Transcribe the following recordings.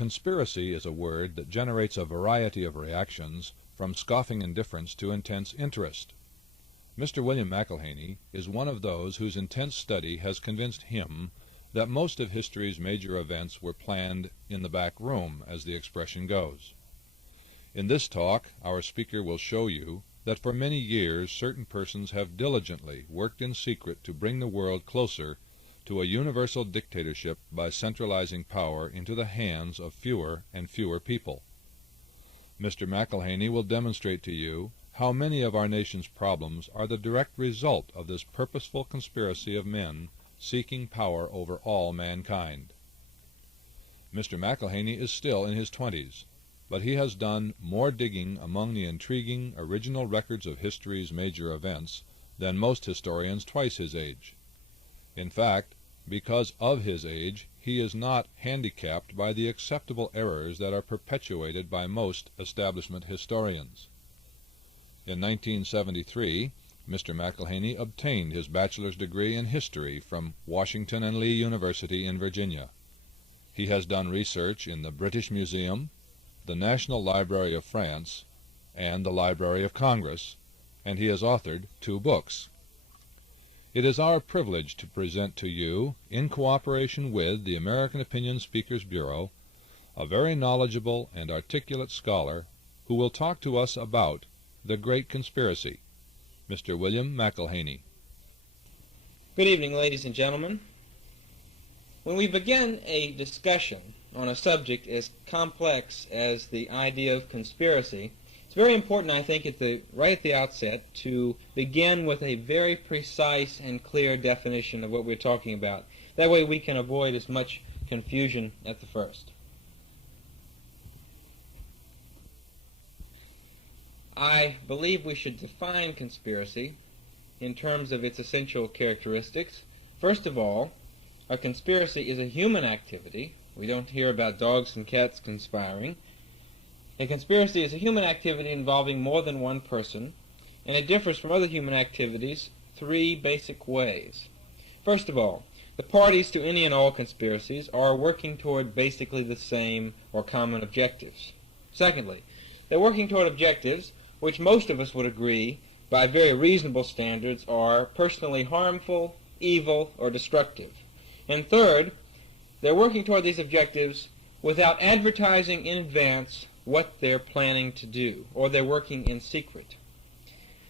Conspiracy is a word that generates a variety of reactions, from scoffing indifference to intense interest. Mr. William McIlhany is one of those whose intense study has convinced him that most of history's major events were planned in the back room, as the expression goes. In this talk, our speaker will show you that for many years certain persons have diligently worked in secret to bring the world closer to a universal dictatorship by centralizing power into the hands of fewer and fewer people. Mr. McIlhany will demonstrate to you how many of our nation's problems are the direct result of this purposeful conspiracy of men seeking power over all mankind. Mr. McIlhany is still in his 20s, but he has done more digging among the intriguing original records of history's major events than most historians twice his age. In fact, because of his age, he is not handicapped by the acceptable errors that are perpetuated by most establishment historians. In 1973, Mr. McIlhany obtained his bachelor's degree in history from Washington and Lee University in Virginia. He has done research in the British Museum, the National Library of France, and the Library of Congress, and he has authored 2 books. It is our privilege to present to you, in cooperation with the American Opinion Speakers Bureau, a very knowledgeable and articulate scholar who will talk to us about the Great Conspiracy, Mr. William McIlhany. Good evening, ladies and gentlemen. When we begin a discussion on a subject as complex as the idea of conspiracy, it's very important, I think, right at the outset to begin with a very precise and clear definition of what we're talking about. That way we can avoid as much confusion at the first. I believe we should define conspiracy in terms of its essential characteristics. First of all, a conspiracy is a human activity. We don't hear about dogs and cats conspiring. A conspiracy is a human activity involving more than one person, and it differs from other human activities 3 basic ways. First of all, the parties to any and all conspiracies are working toward basically the same or common objectives. Secondly, they're working toward objectives which most of us would agree, by very reasonable standards, are personally harmful, evil, or destructive. And third, they're working toward these objectives without advertising in advance what they're planning to do, or they're working in secret.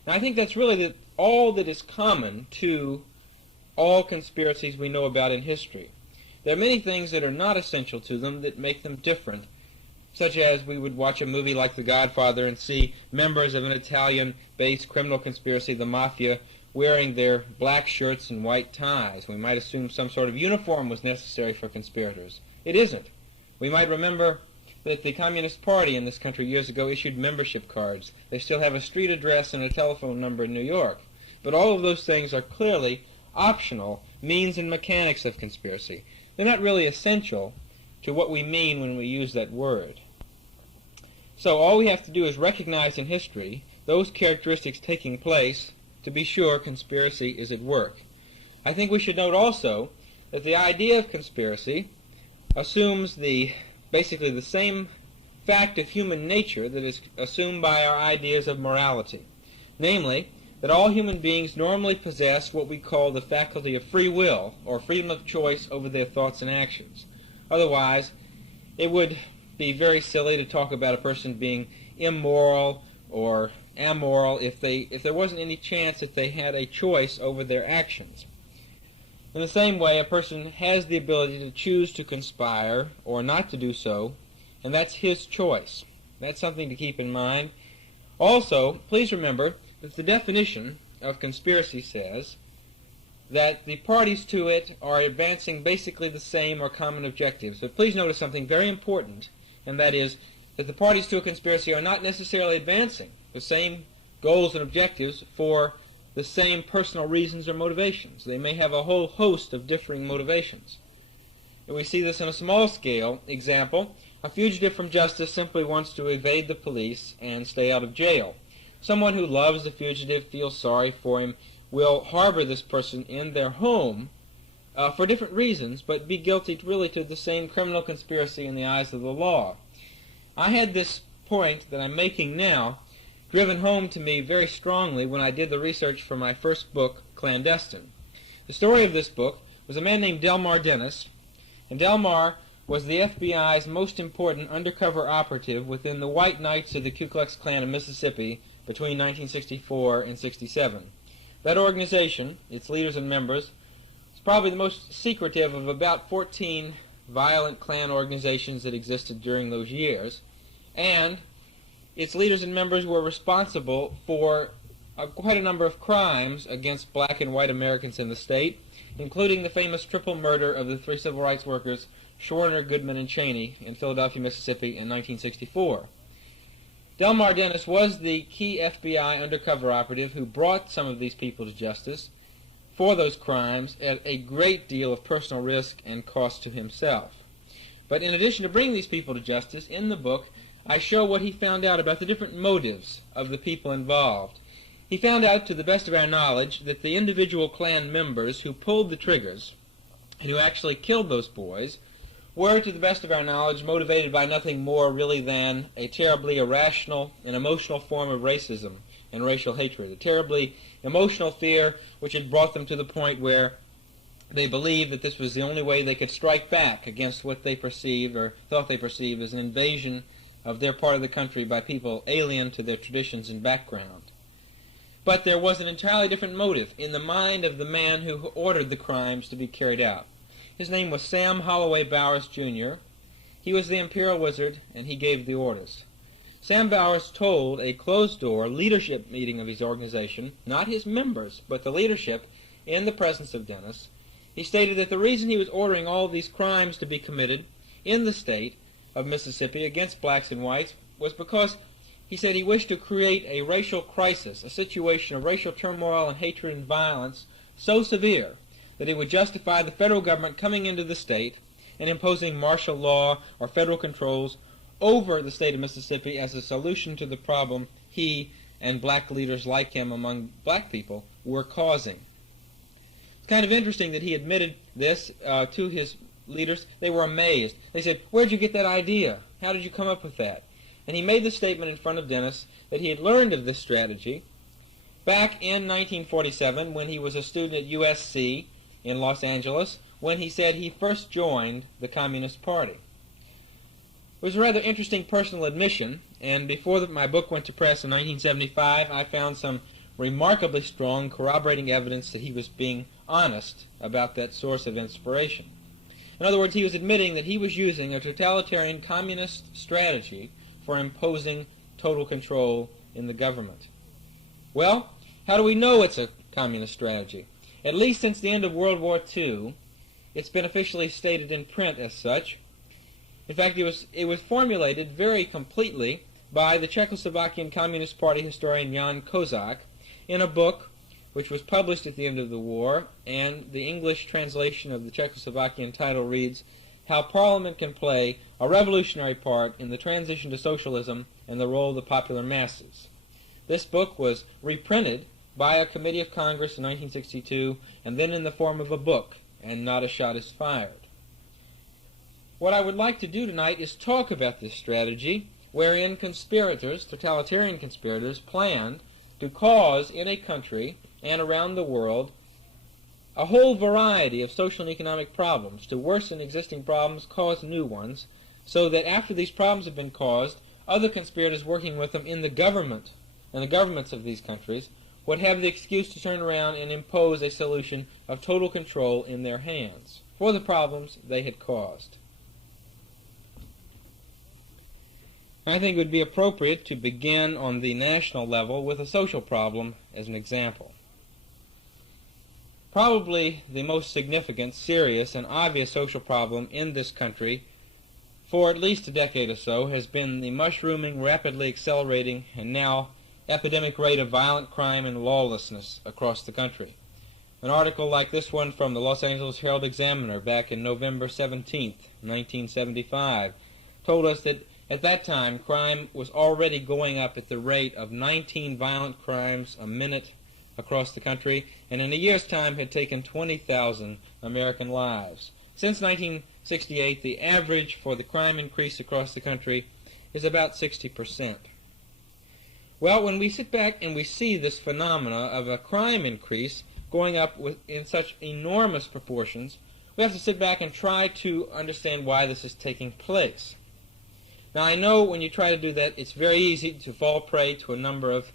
Now, I think that's really all that is common to all conspiracies we know about in history. There are many things that are not essential to them that make them different, such as we would watch a movie like The Godfather and see members of an Italian-based criminal conspiracy, the Mafia, wearing their black shirts and white ties. We might assume some sort of uniform was necessary for conspirators. It isn't. We might remember that the Communist Party in this country years ago issued membership cards. They still have a street address and a telephone number in New York. But all of those things are clearly optional means and mechanics of conspiracy. They're not really essential to what we mean when we use that word. So all we have to do is recognize in history those characteristics taking place to be sure conspiracy is at work. I think we should note also that the idea of conspiracy assumes basically the same fact of human nature that is assumed by our ideas of morality, namely that all human beings normally possess what we call the faculty of free will, or freedom of choice over their thoughts and actions. Otherwise, it would be very silly to talk about a person being immoral or amoral if there wasn't any chance that they had a choice over their actions. In the same way, a person has the ability to choose to conspire or not to do so, and that's his choice. That's something to keep in mind. Also, please remember that the definition of conspiracy says that the parties to it are advancing basically the same or common objectives. But please notice something very important, and that is that the parties to a conspiracy are not necessarily advancing the same goals and objectives for the same personal reasons or motivations. They may have a whole host of differing motivations. And we see this in a small scale example. A fugitive from justice simply wants to evade the police and stay out of jail. Someone who loves the fugitive, feels sorry for him, will harbor this person in their home for different reasons, but be guilty really to the same criminal conspiracy in the eyes of the law. I had this point that I'm making now driven home to me very strongly when I did the research for my first book, Clandestine. The story of this book was a man named Delmar Dennis, and Delmar was the FBI's most important undercover operative within the White Knights of the Ku Klux Klan of Mississippi between 1964 and 67. That organization, its leaders and members, was probably the most secretive of about 14 violent Klan organizations that existed during those years, and its leaders and members were responsible for quite a number of crimes against black and white Americans in the state, including the famous triple murder of the three civil rights workers Schwerner, Goodman, and Cheney in Philadelphia, Mississippi in 1964. Delmar Dennis was the key FBI undercover operative who brought some of these people to justice for those crimes at a great deal of personal risk and cost to himself. But in addition to bringing these people to justice, in the book I show what he found out about the different motives of the people involved. He found out, to the best of our knowledge, that the individual Klan members who pulled the triggers and who actually killed those boys were, to the best of our knowledge, motivated by nothing more really than a terribly irrational and emotional form of racism and racial hatred, a terribly emotional fear which had brought them to the point where they believed that this was the only way they could strike back against what they perceived or thought they perceived as an invasion of their part of the country by people alien to their traditions and background. But there was an entirely different motive in the mind of the man who ordered the crimes to be carried out. His name was Sam Holloway Bowers, Jr. He was the Imperial Wizard, and he gave the orders. Sam Bowers told a closed-door leadership meeting of his organization, not his members, but the leadership, in the presence of Dennis. He stated that the reason he was ordering all these crimes to be committed in the state of Mississippi against blacks and whites was because he said he wished to create a racial crisis, a situation of racial turmoil and hatred and violence so severe that it would justify the federal government coming into the state and imposing martial law or federal controls over the state of Mississippi as a solution to the problem he and black leaders like him among black people were causing. It's kind of interesting that he admitted this to his leaders. They were amazed. They said, "Where'd you get that idea? How did you come up with that?" And he made the statement in front of Dennis that he had learned of this strategy back in 1947 when he was a student at USC in Los Angeles, when he said he first joined the Communist Party. It was a rather interesting personal admission, and before my book went to press in 1975, I found some remarkably strong corroborating evidence that he was being honest about that source of inspiration. In other words, he was admitting that he was using a totalitarian communist strategy for imposing total control in the government. Well, how do we know it's a communist strategy? At least since the end of World War II, it's been officially stated in print as such. In fact, it was formulated very completely by the Czechoslovakian Communist Party historian Jan Kozak in a book which was published at the end of the war, and the English translation of the Czechoslovakian title reads, "How Parliament Can Play a Revolutionary Part in the Transition to Socialism and the Role of the Popular Masses." This book was reprinted by a committee of Congress in 1962, and then in the form of a book, and not a shot is fired. What I would like to do tonight is talk about this strategy, wherein conspirators, totalitarian conspirators, planned to cause in a country and around the world a whole variety of social and economic problems, to worsen existing problems, cause new ones, so that after these problems have been caused, other conspirators working with them in the government and the governments of these countries would have the excuse to turn around and impose a solution of total control in their hands for the problems they had caused. I think it would be appropriate to begin on the national level with a social problem as an example. Probably the most significant, serious, and obvious social problem in this country for at least a decade or so has been the mushrooming, rapidly accelerating, and now epidemic rate of violent crime and lawlessness across the country. An article like this one from the Los Angeles Herald-Examiner back in November 17th, 1975, told us that at that time crime was already going up at the rate of 19 violent crimes a minute across the country, and in a year's time had taken 20,000 American lives. Since 1968, the average for the crime increase across the country is about 60%. Well, when we sit back and we see this phenomena of a crime increase going up in such enormous proportions, we have to sit back and try to understand why this is taking place. Now, I know when you try to do that, it's very easy to fall prey to a number of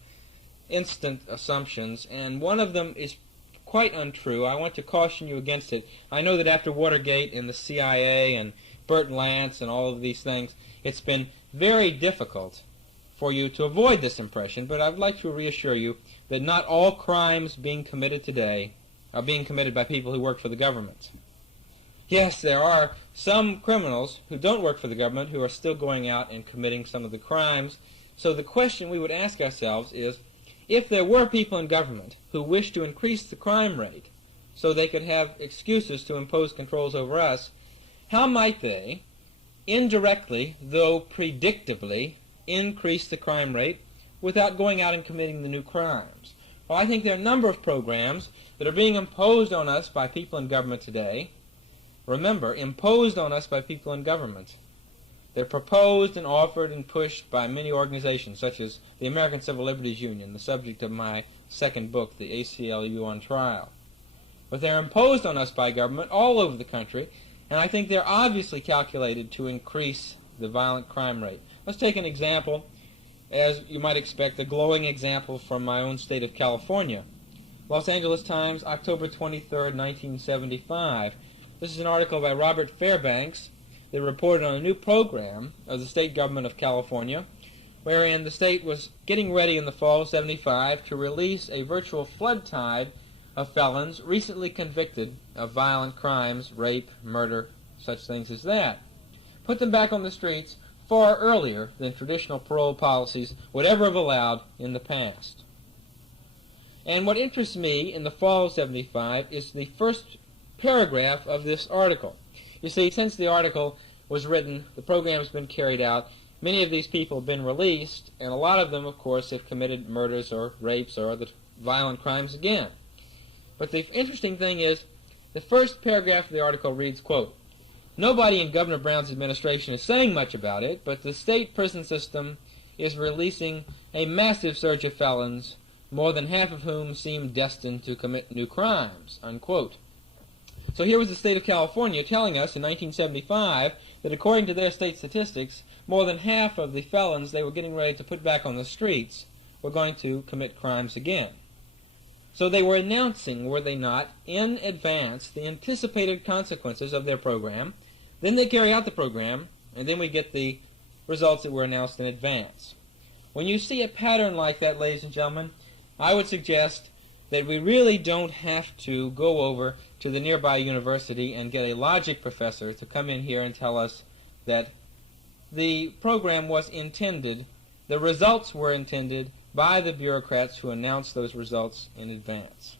instant assumptions, and one of them is quite untrue. I want to caution you against it. I know that after Watergate and the CIA and Burt Lance and all of these things, it's been very difficult for you to avoid this impression, but I'd like to reassure you that not all crimes being committed today are being committed by people who work for the government. Yes, there are some criminals who don't work for the government who are still going out and committing some of the crimes. So the question we would ask ourselves is, if there were people in government who wished to increase the crime rate so they could have excuses to impose controls over us, how might they, indirectly, though predictably, increase the crime rate without going out and committing the new crimes? Well, I think there are a number of programs that are being imposed on us by people in government today. Remember, imposed on us by people in government. They're proposed and offered and pushed by many organizations, such as the American Civil Liberties Union, the subject of my second book, the ACLU on Trial. But they're imposed on us by government all over the country, and I think they're obviously calculated to increase the violent crime rate. Let's take an example, as you might expect, a glowing example from my own state of California. Los Angeles Times, October 23rd, 1975. This is an article by Robert Fairbanks that reported on a new program of the state government of California, wherein the state was getting ready in the fall of 75 to release a virtual flood tide of felons recently convicted of violent crimes, rape, murder, such things as that. Put them back on the streets far earlier than traditional parole policies would ever have allowed in the past. And what interests me in the fall of 75 is the first paragraph of this article. You see, since the article was written, the program has been carried out, many of these people have been released, and a lot of them, of course, have committed murders or rapes or other violent crimes again. But the interesting thing is, the first paragraph of the article reads, quote, "Nobody in Governor Brown's administration is saying much about it, but the state prison system is releasing a massive surge of felons, more than half of whom seem destined to commit new crimes," unquote. So here was the state of California telling us in 1975 that according to their state statistics, more than half of the felons they were getting ready to put back on the streets were going to commit crimes again. So they were announcing, were they not, in advance the anticipated consequences of their program. Then they carry out the program, and then we get the results that were announced in advance. When you see a pattern like that, ladies and gentlemen, I would suggest that we really don't have to go over to the nearby university and get a logic professor to come in here and tell us that the program was intended, the results were intended by the bureaucrats who announced those results in advance.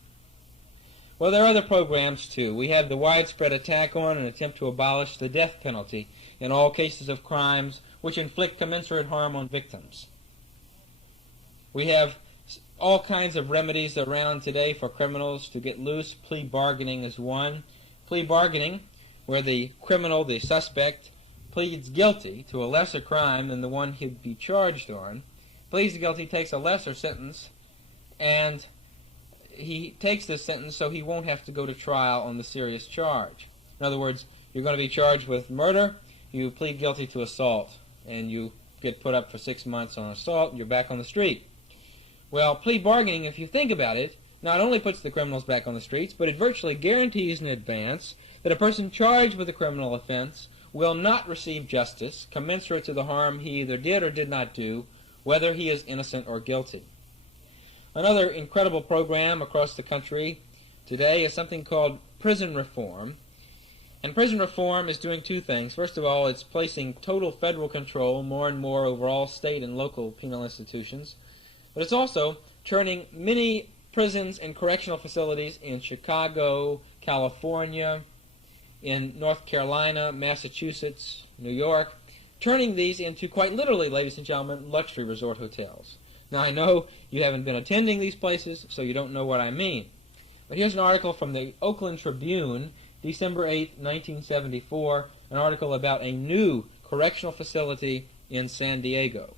Well, there are other programs too. We have the widespread attack on and attempt to abolish the death penalty in all cases of crimes which inflict commensurate harm on victims. We have all kinds of remedies around today for criminals to get loose. Plea bargaining is one. Plea bargaining, where the criminal, the suspect, pleads guilty to a lesser crime than the one he'd be charged on, pleads guilty, takes a lesser sentence, and he takes this sentence so he won't have to go to trial on the serious charge. In other words, you're going to be charged with murder, you plead guilty to assault, and you get put up for 6 months on assault, and you're back on the street. Well, plea bargaining, if you think about it, not only puts the criminals back on the streets, but it virtually guarantees in advance that a person charged with a criminal offense will not receive justice commensurate to the harm he either did or did not do, whether he is innocent or guilty. Another incredible program across the country today is something called prison reform. And prison reform is doing two things. First of all, it's placing total federal control more and more over all state and local penal institutions. But it's also turning many prisons and correctional facilities in Chicago, California, in North Carolina, Massachusetts, New York, turning these into, quite literally, ladies and gentlemen, luxury resort hotels. Now, I know you haven't been attending these places, so you don't know what I mean. But here's an article from the Oakland Tribune, December 8, 1974, an article about a new correctional facility in San Diego.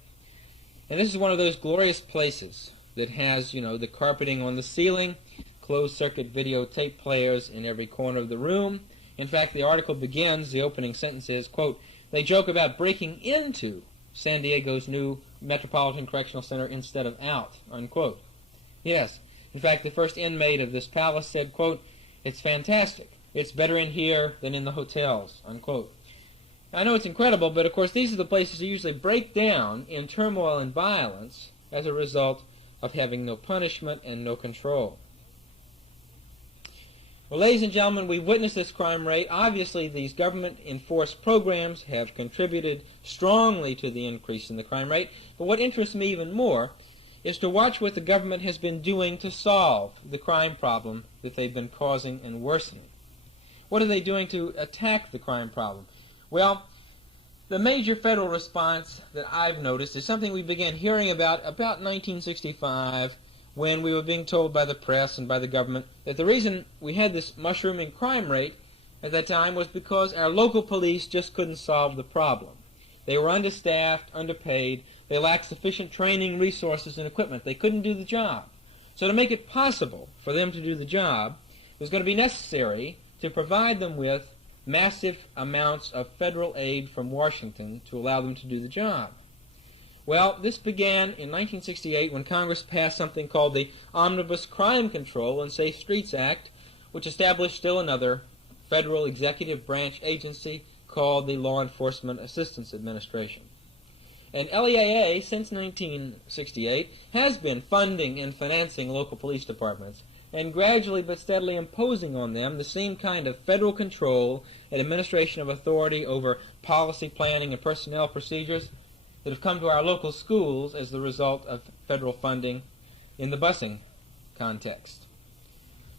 And this is one of those glorious places that has, the carpeting on the ceiling, closed-circuit videotape players in every corner of the room. In fact, the article begins, the opening sentence is, quote, "They joke about breaking into San Diego's new Metropolitan Correctional Center instead of out," unquote. Yes, in fact, the first inmate of this palace said, quote, "It's fantastic. It's better in here than in the hotels," unquote. I know it's incredible, but of course these are the places that usually break down in turmoil and violence as a result of having no punishment and no control. Well, ladies and gentlemen, we've witnessed this crime rate. Obviously, these government-enforced programs have contributed strongly to the increase in the crime rate. But what interests me even more is to watch what the government has been doing to solve the crime problem that they've been causing and worsening. What are they doing to attack the crime problem? Well, the major federal response that I've noticed is something we began hearing about 1965, when we were being told by the press and by the government that the reason we had this mushrooming crime rate at that time was because our local police just couldn't solve the problem. They were understaffed, underpaid, they lacked sufficient training, resources, and equipment. They couldn't do the job. So to make it possible for them to do the job, it was going to be necessary to provide them with massive amounts of federal aid from Washington to allow them to do the job. Well, this began in 1968 when Congress passed something called the Omnibus Crime Control and Safe Streets Act, which established still another federal executive branch agency called the Law Enforcement Assistance Administration. And LEAA, since 1968, has been funding and financing local police departments and gradually but steadily imposing on them the same kind of federal control and administration of authority over policy planning and personnel procedures that have come to our local schools as the result of federal funding in the busing context.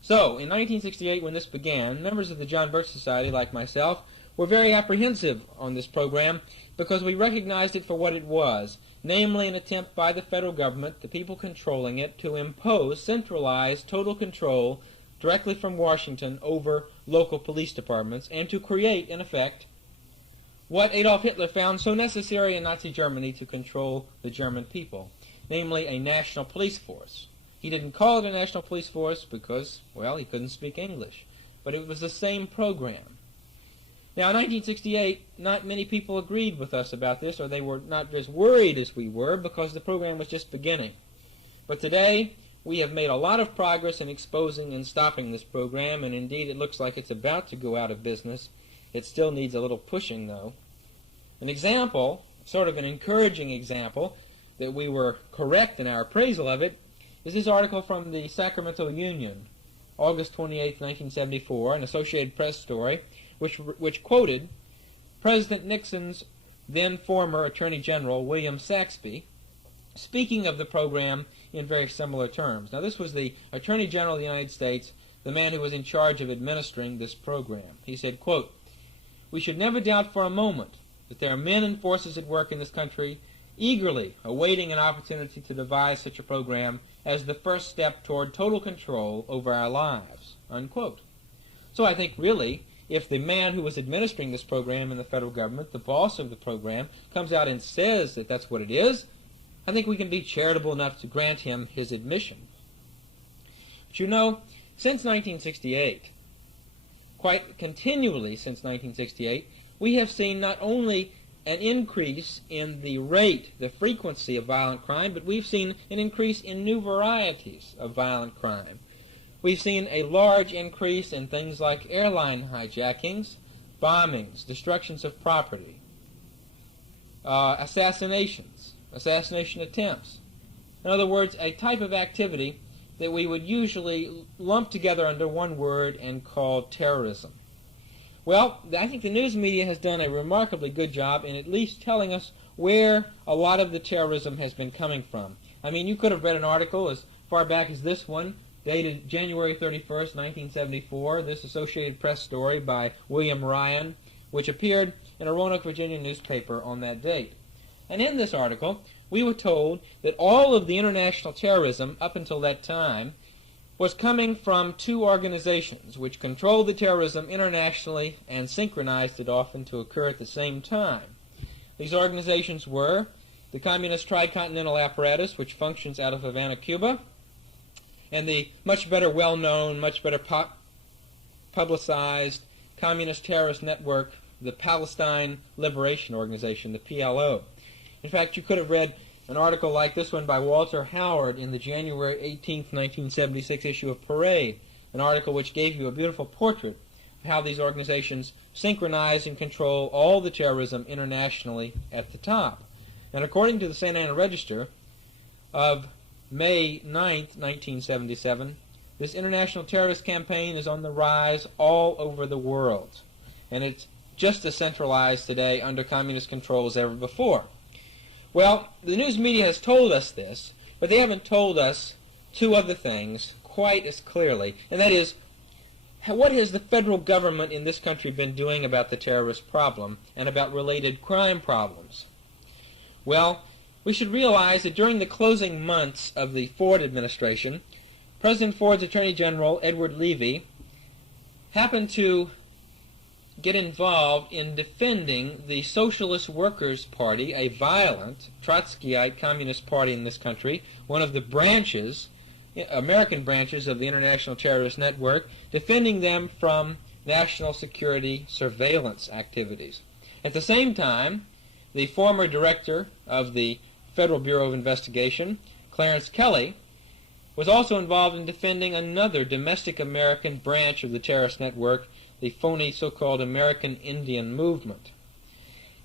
So, in 1968, when this began, members of the John Birch Society, like myself, were very apprehensive on this program because we recognized it for what it was, namely an attempt by the federal government, the people controlling it, to impose centralized total control directly from Washington over local police departments and to create, in effect, what Adolf Hitler found so necessary in Nazi Germany to control the German people, namely a national police force. He didn't call it a national police force because, well, he couldn't speak English, but it was the same program. Now, in 1968, not many people agreed with us about this, or they were not as worried as we were because the program was just beginning. But today, we have made a lot of progress in exposing and stopping this program, and indeed it looks like it's about to go out of business. It still needs a little pushing, though. An example, sort of an encouraging example, that we were correct in our appraisal of it, is this article from the Sacramento Union, August 28, 1974, an Associated Press story, which quoted President Nixon's then former Attorney General, William Saxby, speaking of the program in very similar terms. Now, this was the Attorney General of the United States, the man who was in charge of administering this program. He said, quote, "We should never doubt for a moment that there are men and forces at work in this country eagerly awaiting an opportunity to devise such a program as the first step toward total control over our lives," unquote. So I think really, if the man who was administering this program in the federal government, the boss of the program, comes out and says that that's what it is, I think we can be charitable enough to grant him his admission. But you know, since 1968, quite continually since 1968, we have seen not only an increase in the rate, the frequency of violent crime, but we've seen an increase in new varieties of violent crime. We've seen a large increase in things like airline hijackings, bombings, destructions of property, assassinations, assassination attempts. In other words, a type of activity that we would usually lump together under one word and call terrorism. Well, I think the news media has done a remarkably good job in at least telling us where a lot of the terrorism has been coming from. I mean, you could have read an article as far back as this one, dated January 31st, 1974, this Associated Press story by William Ryan, which appeared in a Roanoke, Virginia newspaper on that date. And in this article, we were told that all of the international terrorism up until that time was coming from two organizations which controlled the terrorism internationally and synchronized it often to occur at the same time. These organizations were the Communist Tricontinental Apparatus, which functions out of Havana, Cuba, and the much better well-known, much better publicized communist terrorist network, the Palestine Liberation Organization, the PLO. In fact, you could have read an article like this one by Walter Howard in the January 18, 1976 issue of Parade, an article which gave you a beautiful portrait of how these organizations synchronize and control all the terrorism internationally at the top. And according to the St. Anna Register of May 9, 1977, this international terrorist campaign is on the rise all over the world. And it's just as centralized today under communist control as ever before. Well, the news media has told us this, but they haven't told us two other things quite as clearly, and that is, what has the federal government in this country been doing about the terrorist problem and about related crime problems? Well, we should realize that during the closing months of the Ford administration, President Ford's Attorney General, Edward Levy, happened to get involved in defending the Socialist Workers' Party, a violent Trotskyite communist party in this country, one of the branches, American branches of the International Terrorist Network, defending them from national security surveillance activities. At the same time, the former director of the Federal Bureau of Investigation, Clarence Kelly, was also involved in defending another domestic American branch of the terrorist network, the phony so-called American Indian movement.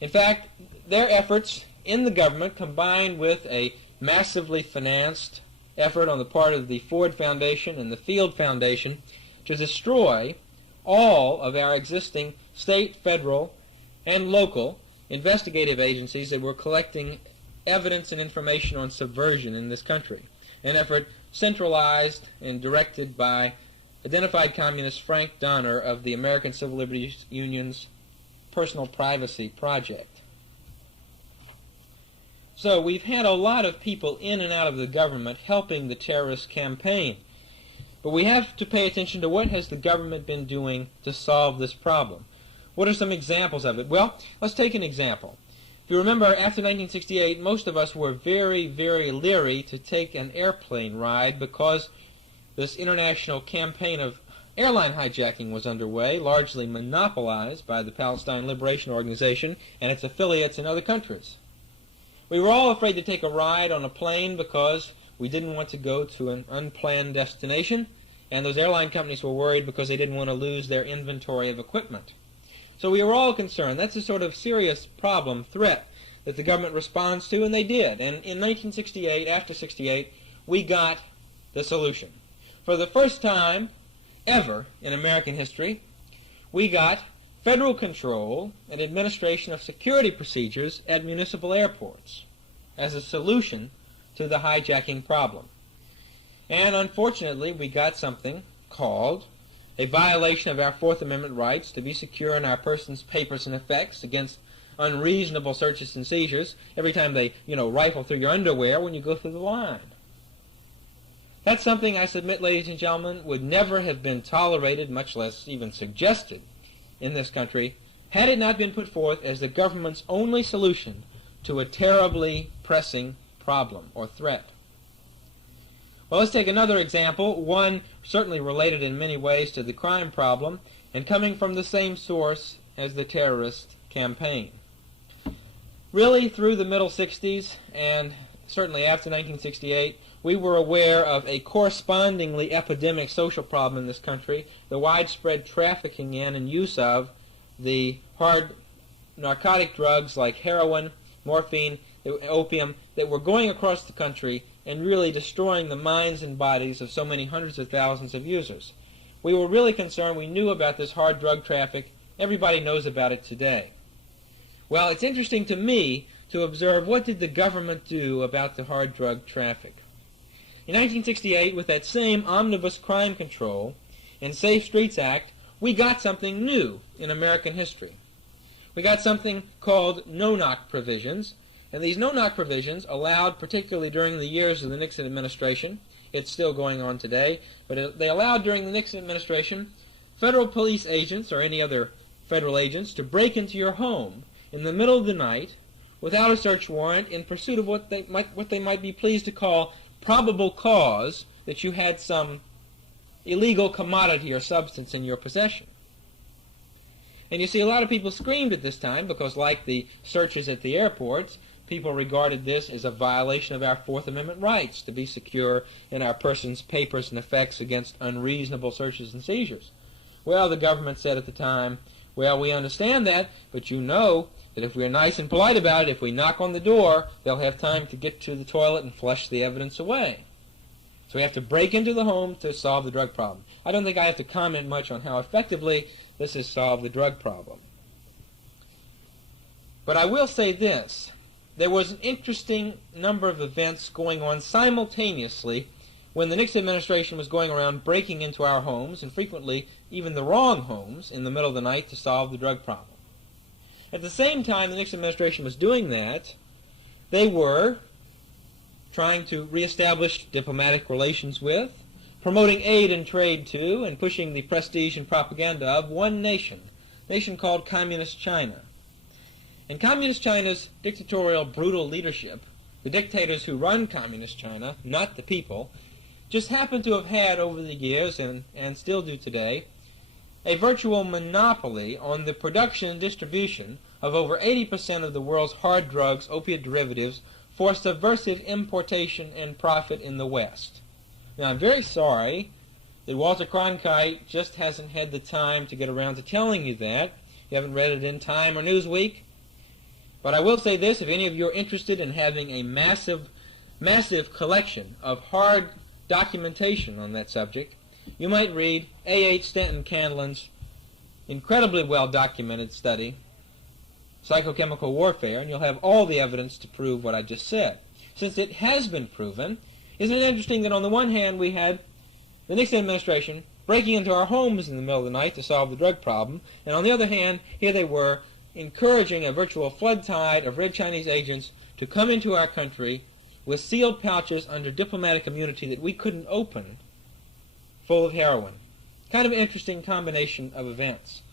In fact, their efforts in the government, combined with a massively financed effort on the part of the Ford Foundation and the Field Foundation to destroy all of our existing state, federal, and local investigative agencies that were collecting evidence and information on subversion in this country, an effort centralized and directed by identified communist Frank Donner of the American Civil Liberties Union's Personal Privacy Project. So we've had a lot of people in and out of the government helping the terrorist campaign. But we have to pay attention to what has the government been doing to solve this problem. What are some examples of it? Well, let's take an example. If you remember, after 1968, most of us were very, very leery to take an airplane ride because this international campaign of airline hijacking was underway, largely monopolized by the Palestine Liberation Organization and its affiliates in other countries. We were all afraid to take a ride on a plane because we didn't want to go to an unplanned destination, and those airline companies were worried because they didn't want to lose their inventory of equipment. So we were all concerned. That's a sort of serious problem, threat, that the government responds to, and they did. And in 1968, after 68, we got the solution. For the first time ever in American history, we got federal control and administration of security procedures at municipal airports as a solution to the hijacking problem. And unfortunately, we got something called a violation of our Fourth Amendment rights to be secure in our persons, papers, and effects against unreasonable searches and seizures every time they, rifle through your underwear when you go through the line. That's something, I submit, ladies and gentlemen, would never have been tolerated, much less even suggested, in this country, had it not been put forth as the government's only solution to a terribly pressing problem or threat. Well, let's take another example, one certainly related in many ways to the crime problem and coming from the same source as the terrorist campaign. Really, through the middle 60s and certainly after 1968, we were aware of a correspondingly epidemic social problem in this country, the widespread trafficking in and use of the hard narcotic drugs like heroin, morphine, opium, that were going across the country and really destroying the minds and bodies of so many hundreds of thousands of users. We were really concerned. We knew about this hard drug traffic. Everybody knows about it today. Well, it's interesting to me to observe what did the government do about the hard drug traffic. In 1968, with that same Omnibus Crime Control and Safe Streets Act, we got something new in American history. We got something called no-knock provisions, And these no-knock provisions allowed, particularly during the years of the Nixon administration, it's still going on today, but they allowed during the Nixon administration federal police agents or any other federal agents to break into your home in the middle of the night without a search warrant in pursuit of what they might be pleased to call probable cause that you had some illegal commodity or substance in your possession. And you see, a lot of people screamed at this time because, like the searches at the airports, people regarded this as a violation of our Fourth Amendment rights to be secure in our persons, papers, and effects against unreasonable searches and seizures. Well, the government said at the time, well, we understand that, but you know that if we're nice and polite about it, if we knock on the door, they'll have time to get to the toilet and flush the evidence away. So we have to break into the home to solve the drug problem. I don't think I have to comment much on how effectively this has solved the drug problem. But I will say this. There was an interesting number of events going on simultaneously when the Nixon administration was going around breaking into our homes, and frequently even the wrong homes, in the middle of the night to solve the drug problem. At the same time the Nixon administration was doing that, they were trying to reestablish diplomatic relations with, promoting aid and trade to, and pushing the prestige and propaganda of one nation, a nation called Communist China. And Communist China's dictatorial, brutal leadership, the dictators who run Communist China, not the people, just happen to have had over the years, and still do today, a virtual monopoly on the production and distribution of over 80% of the world's hard drugs, opiate derivatives, for subversive importation and profit in the West. Now, I'm very sorry that Walter Cronkite just hasn't had the time to get around to telling you that. You haven't read it in Time or Newsweek. But I will say this, if any of you are interested in having a massive collection of hard documentation on that subject, you might read A.H. Stanton Candlin's incredibly well-documented study, Psychochemical Warfare, and you'll have all the evidence to prove what I just said. Since it has been proven, isn't it interesting that on the one hand we had the Nixon administration breaking into our homes in the middle of the night to solve the drug problem, and on the other hand, here they were encouraging a virtual flood tide of Red Chinese agents to come into our country with sealed pouches under diplomatic immunity that we couldn't open, full of heroin. Kind of interesting combination of events.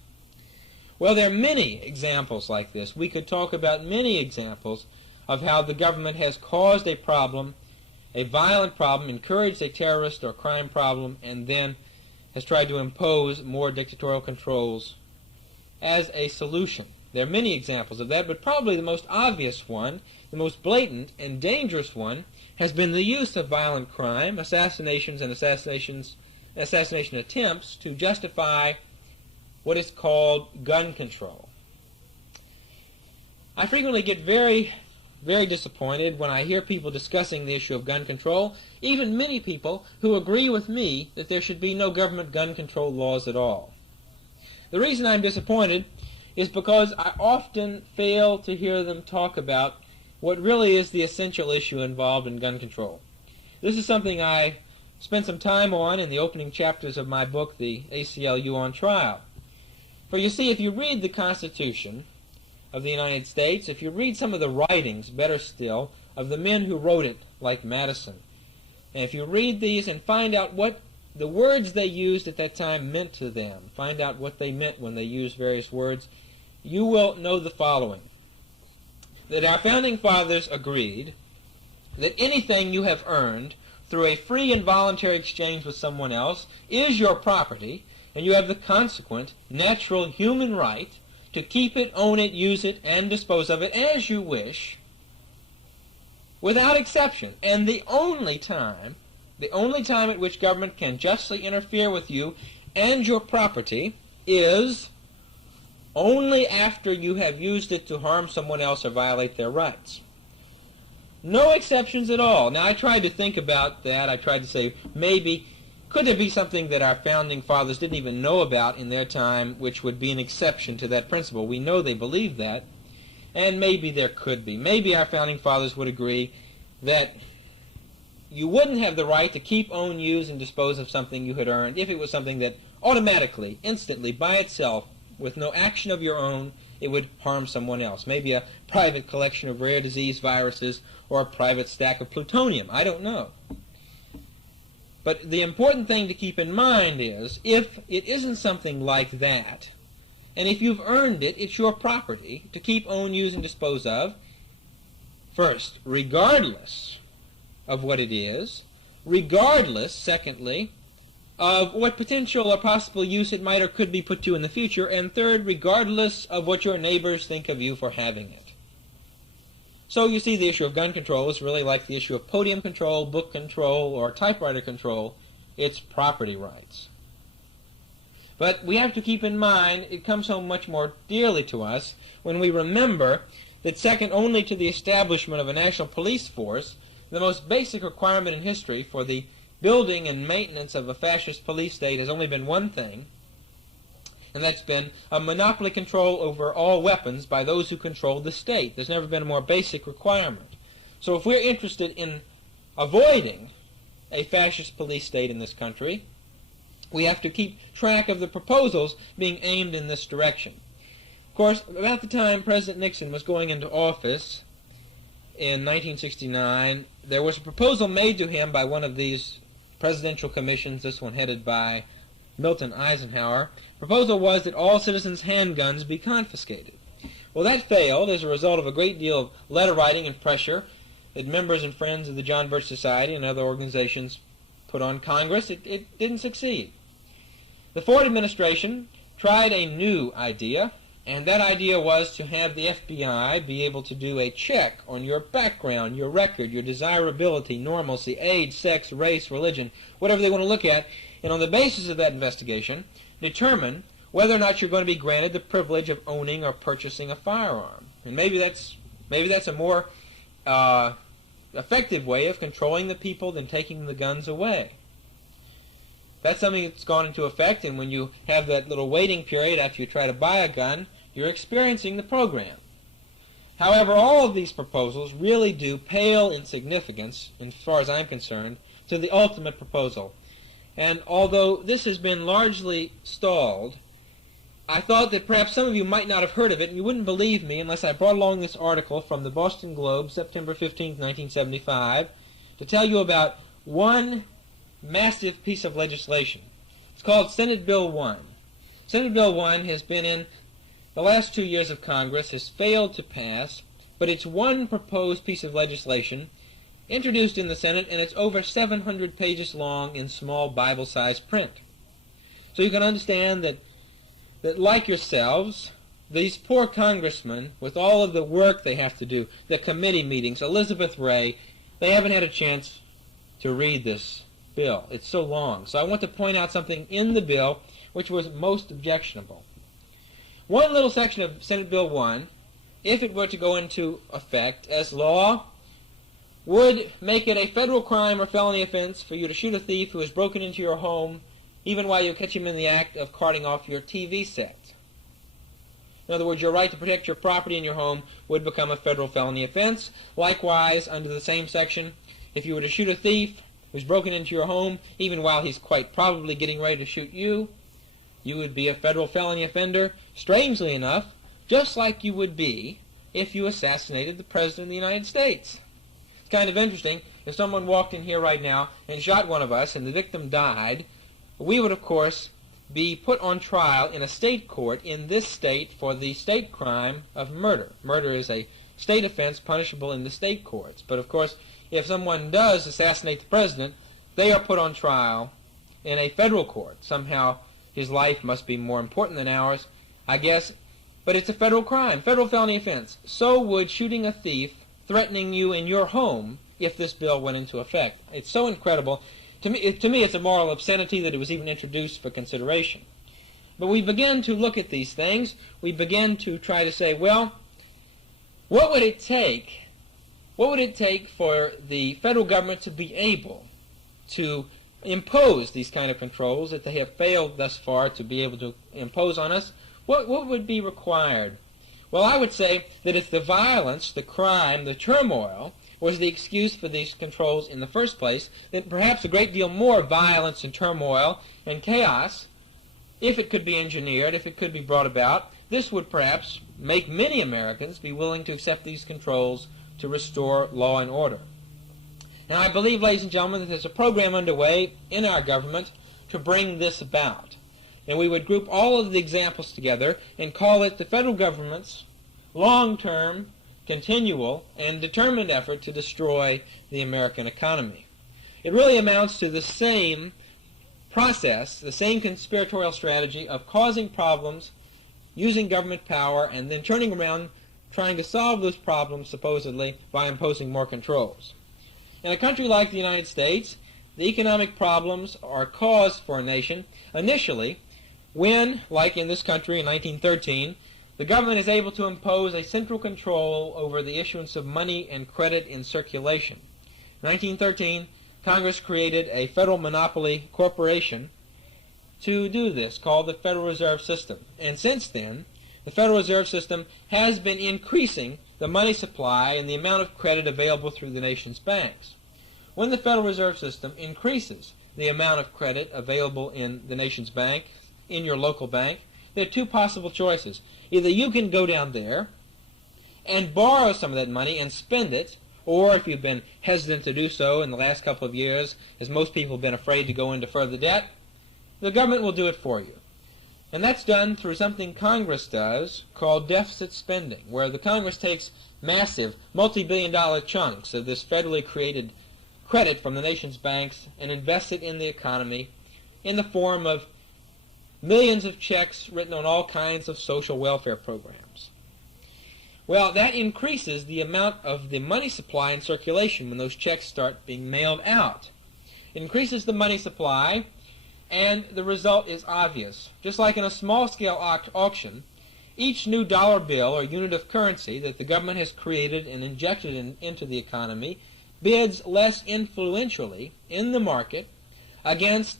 Well, there are many examples like this. We could talk about many examples of how the government has caused a problem, a violent problem, encouraged a terrorist or crime problem, and then has tried to impose more dictatorial controls as a solution. There are many examples of that, but probably the most obvious one, the most blatant and dangerous one, has been the use of violent crime, assassinations and assassination attempts to justify what is called gun control. I frequently get very, very disappointed when I hear people discussing the issue of gun control, even many people who agree with me that there should be no government gun control laws at all. The reason I'm disappointed is because I often fail to hear them talk about what really is the essential issue involved in gun control. This is something I spent some time on in the opening chapters of my book, The ACLU on Trial. For you see, if you read the Constitution of the United States, if you read some of the writings, better still, of the men who wrote it, like Madison, and if you read these and find out what the words they used at that time meant to them, find out what they meant when they used various words, you will know the following: that our founding fathers agreed that anything you have earned through a free and voluntary exchange with someone else is your property, and you have the consequent natural human right to keep it, own it, use it, and dispose of it as you wish, without exception. And the only time at which government can justly interfere with you and your property is only after you have used it to harm someone else or violate their rights. No exceptions at all. Now, I tried to think about that. I tried to say, maybe, could there be something that our founding fathers didn't even know about in their time which would be an exception to that principle? We know they believed that, and maybe there could be. Maybe our founding fathers would agree that you wouldn't have the right to keep, own, use, and dispose of something you had earned if it was something that automatically, instantly, by itself, with no action of your own, it would harm someone else. Maybe a private collection of rare disease viruses or a private stack of plutonium. I don't know. But the important thing to keep in mind is, if it isn't something like that, and if you've earned it, it's your property to keep, own, use, and dispose of, first, regardless of what it is, regardless, secondly, of what potential or possible use it might or could be put to in the future, and third, regardless of what your neighbors think of you for having it. So you see, the issue of gun control is really like the issue of podium control, book control, or typewriter control. It's property rights. But we have to keep in mind, it comes home much more dearly to us when we remember that second only to the establishment of a national police force, the most basic requirement in history for the building and maintenance of a fascist police state has only been one thing, and that's been a monopoly control over all weapons by those who control the state. There's never been a more basic requirement. So if we're interested in avoiding a fascist police state in this country, we have to keep track of the proposals being aimed in this direction. Of course, about the time President Nixon was going into office in 1969, there was a proposal made to him by one of these presidential commissions, this one headed by Milton Eisenhower. The proposal was that all citizens' handguns be confiscated. Well, that failed as a result of a great deal of letter writing and pressure that members and friends of the John Birch Society and other organizations put on Congress. It didn't succeed. The Ford administration tried a new idea, and that idea was to have the FBI be able to do a check on your background, your record, your desirability, normalcy, age, sex, race, religion, whatever they want to look at, and on the basis of that investigation, determine whether or not you're going to be granted the privilege of owning or purchasing a firearm. And maybe that's a more effective way of controlling the people than taking the guns away. That's something that's gone into effect, and when you have that little waiting period after you try to buy a gun, you're experiencing the program. However, all of these proposals really do pale in significance, as far as I'm concerned, to the ultimate proposal. And although this has been largely stalled, I thought that perhaps some of you might not have heard of it, and you wouldn't believe me unless I brought along this article from the Boston Globe, September 15, 1975, to tell you about one massive piece of legislation. It's called Senate Bill 1. Senate Bill 1 has been in the last 2 years of Congress, has failed to pass, but it's one proposed piece of legislation introduced in the Senate, and it's over 700 pages long in small Bible-sized print. So you can understand that like yourselves, these poor congressmen, with all of the work they have to do, the committee meetings, Elizabeth Ray, they haven't had a chance to read this bill. It's so long. So I want to point out something in the bill which was most objectionable. One little section of Senate Bill 1, if it were to go into effect as law, would make it a federal crime or felony offense for you to shoot a thief who has broken into your home even while you catch him in the act of carting off your TV set. In other words, your right to protect your property in your home would become a federal felony offense. Likewise, under the same section, if you were to shoot a thief who's broken into your home even while he's quite probably getting ready to shoot you, you would be a federal felony offender, strangely enough, just like you would be if you assassinated the President of the United States. It's kind of interesting. If someone walked in here right now and shot one of us and the victim died, we would, of course, be put on trial in a state court in this state for the state crime of murder. Murder is a state offense punishable in the state courts. But, of course, if someone does assassinate the President, they are put on trial in a federal court. Somehow his life must be more important than ours, I guess. But it's a federal crime, federal felony offense. So would shooting a thief threatening you in your home if this bill went into effect. It's so incredible. To me, it's a moral obscenity that it was even introduced for consideration. But we begin to look at these things. We begin to try to say, well, what would it take? What would it take for the federal government to be able to impose these kind of controls that they have failed thus far to be able to impose on us? What would be required? Well, I would say that if the violence, the crime, the turmoil was the excuse for these controls in the first place, then perhaps a great deal more violence and turmoil and chaos, if it could be engineered, if it could be brought about, This would perhaps make many Americans be willing to accept these controls to restore law and order. Now, I believe, ladies and gentlemen, that there's a program underway in our government to bring this about. And we would group all of the examples together and call it the federal government's long-term, continual, and determined effort to destroy the American economy. It really amounts to the same process, the same conspiratorial strategy of causing problems, using government power, and then turning around trying to solve those problems, supposedly, by imposing more controls. In a country like the United States, the economic problems are caused for a nation initially when, like in this country in 1913, the government is able to impose a central control over the issuance of money and credit in circulation. In 1913, Congress created a federal monopoly corporation to do this, called the Federal Reserve System. And since then, the Federal Reserve System has been increasing the money supply and the amount of credit available through the nation's banks. When the Federal Reserve System increases the amount of credit available in the nation's bank, in your local bank, there are two possible choices. Either you can go down there and borrow some of that money and spend it, or if you've been hesitant to do so in the last couple of years, as most people have been afraid to go into further debt, the government will do it for you. And that's done through something Congress does called deficit spending, where the Congress takes massive, multi-billion-dollar chunks of this federally created credit from the nation's banks and invests it in the economy in the form of millions of checks written on all kinds of social welfare programs. Well, that increases the amount of the money supply in circulation when those checks start being mailed out. It increases the money supply, and the result is obvious. Just like in a small-scale auction, each new dollar bill or unit of currency that the government has created and injected into the economy bids less influentially in the market against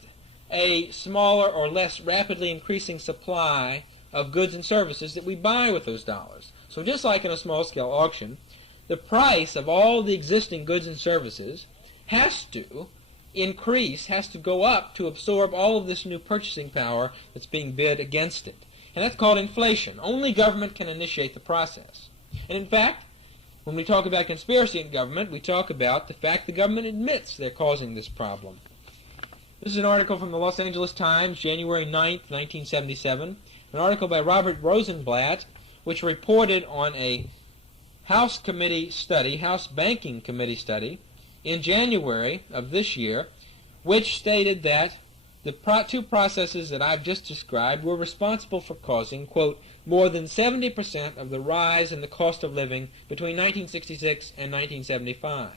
a smaller or less rapidly increasing supply of goods and services that we buy with those dollars. So just like in a small-scale auction, the price of all the existing goods and services has to increase, has to go up to absorb all of this new purchasing power that's being bid against it. And that's called inflation. Only government can initiate the process. And in fact, when we talk about conspiracy in government, we talk about the fact the government admits they're causing this problem. This is an article from the Los Angeles Times, January 9th, 1977, an article by Robert Rosenblatt, which reported on a House Committee study, House Banking Committee study, in January of this year, which stated that the two processes that I've just described were responsible for causing, quote, more than 70% of the rise in the cost of living between 1966 and 1975.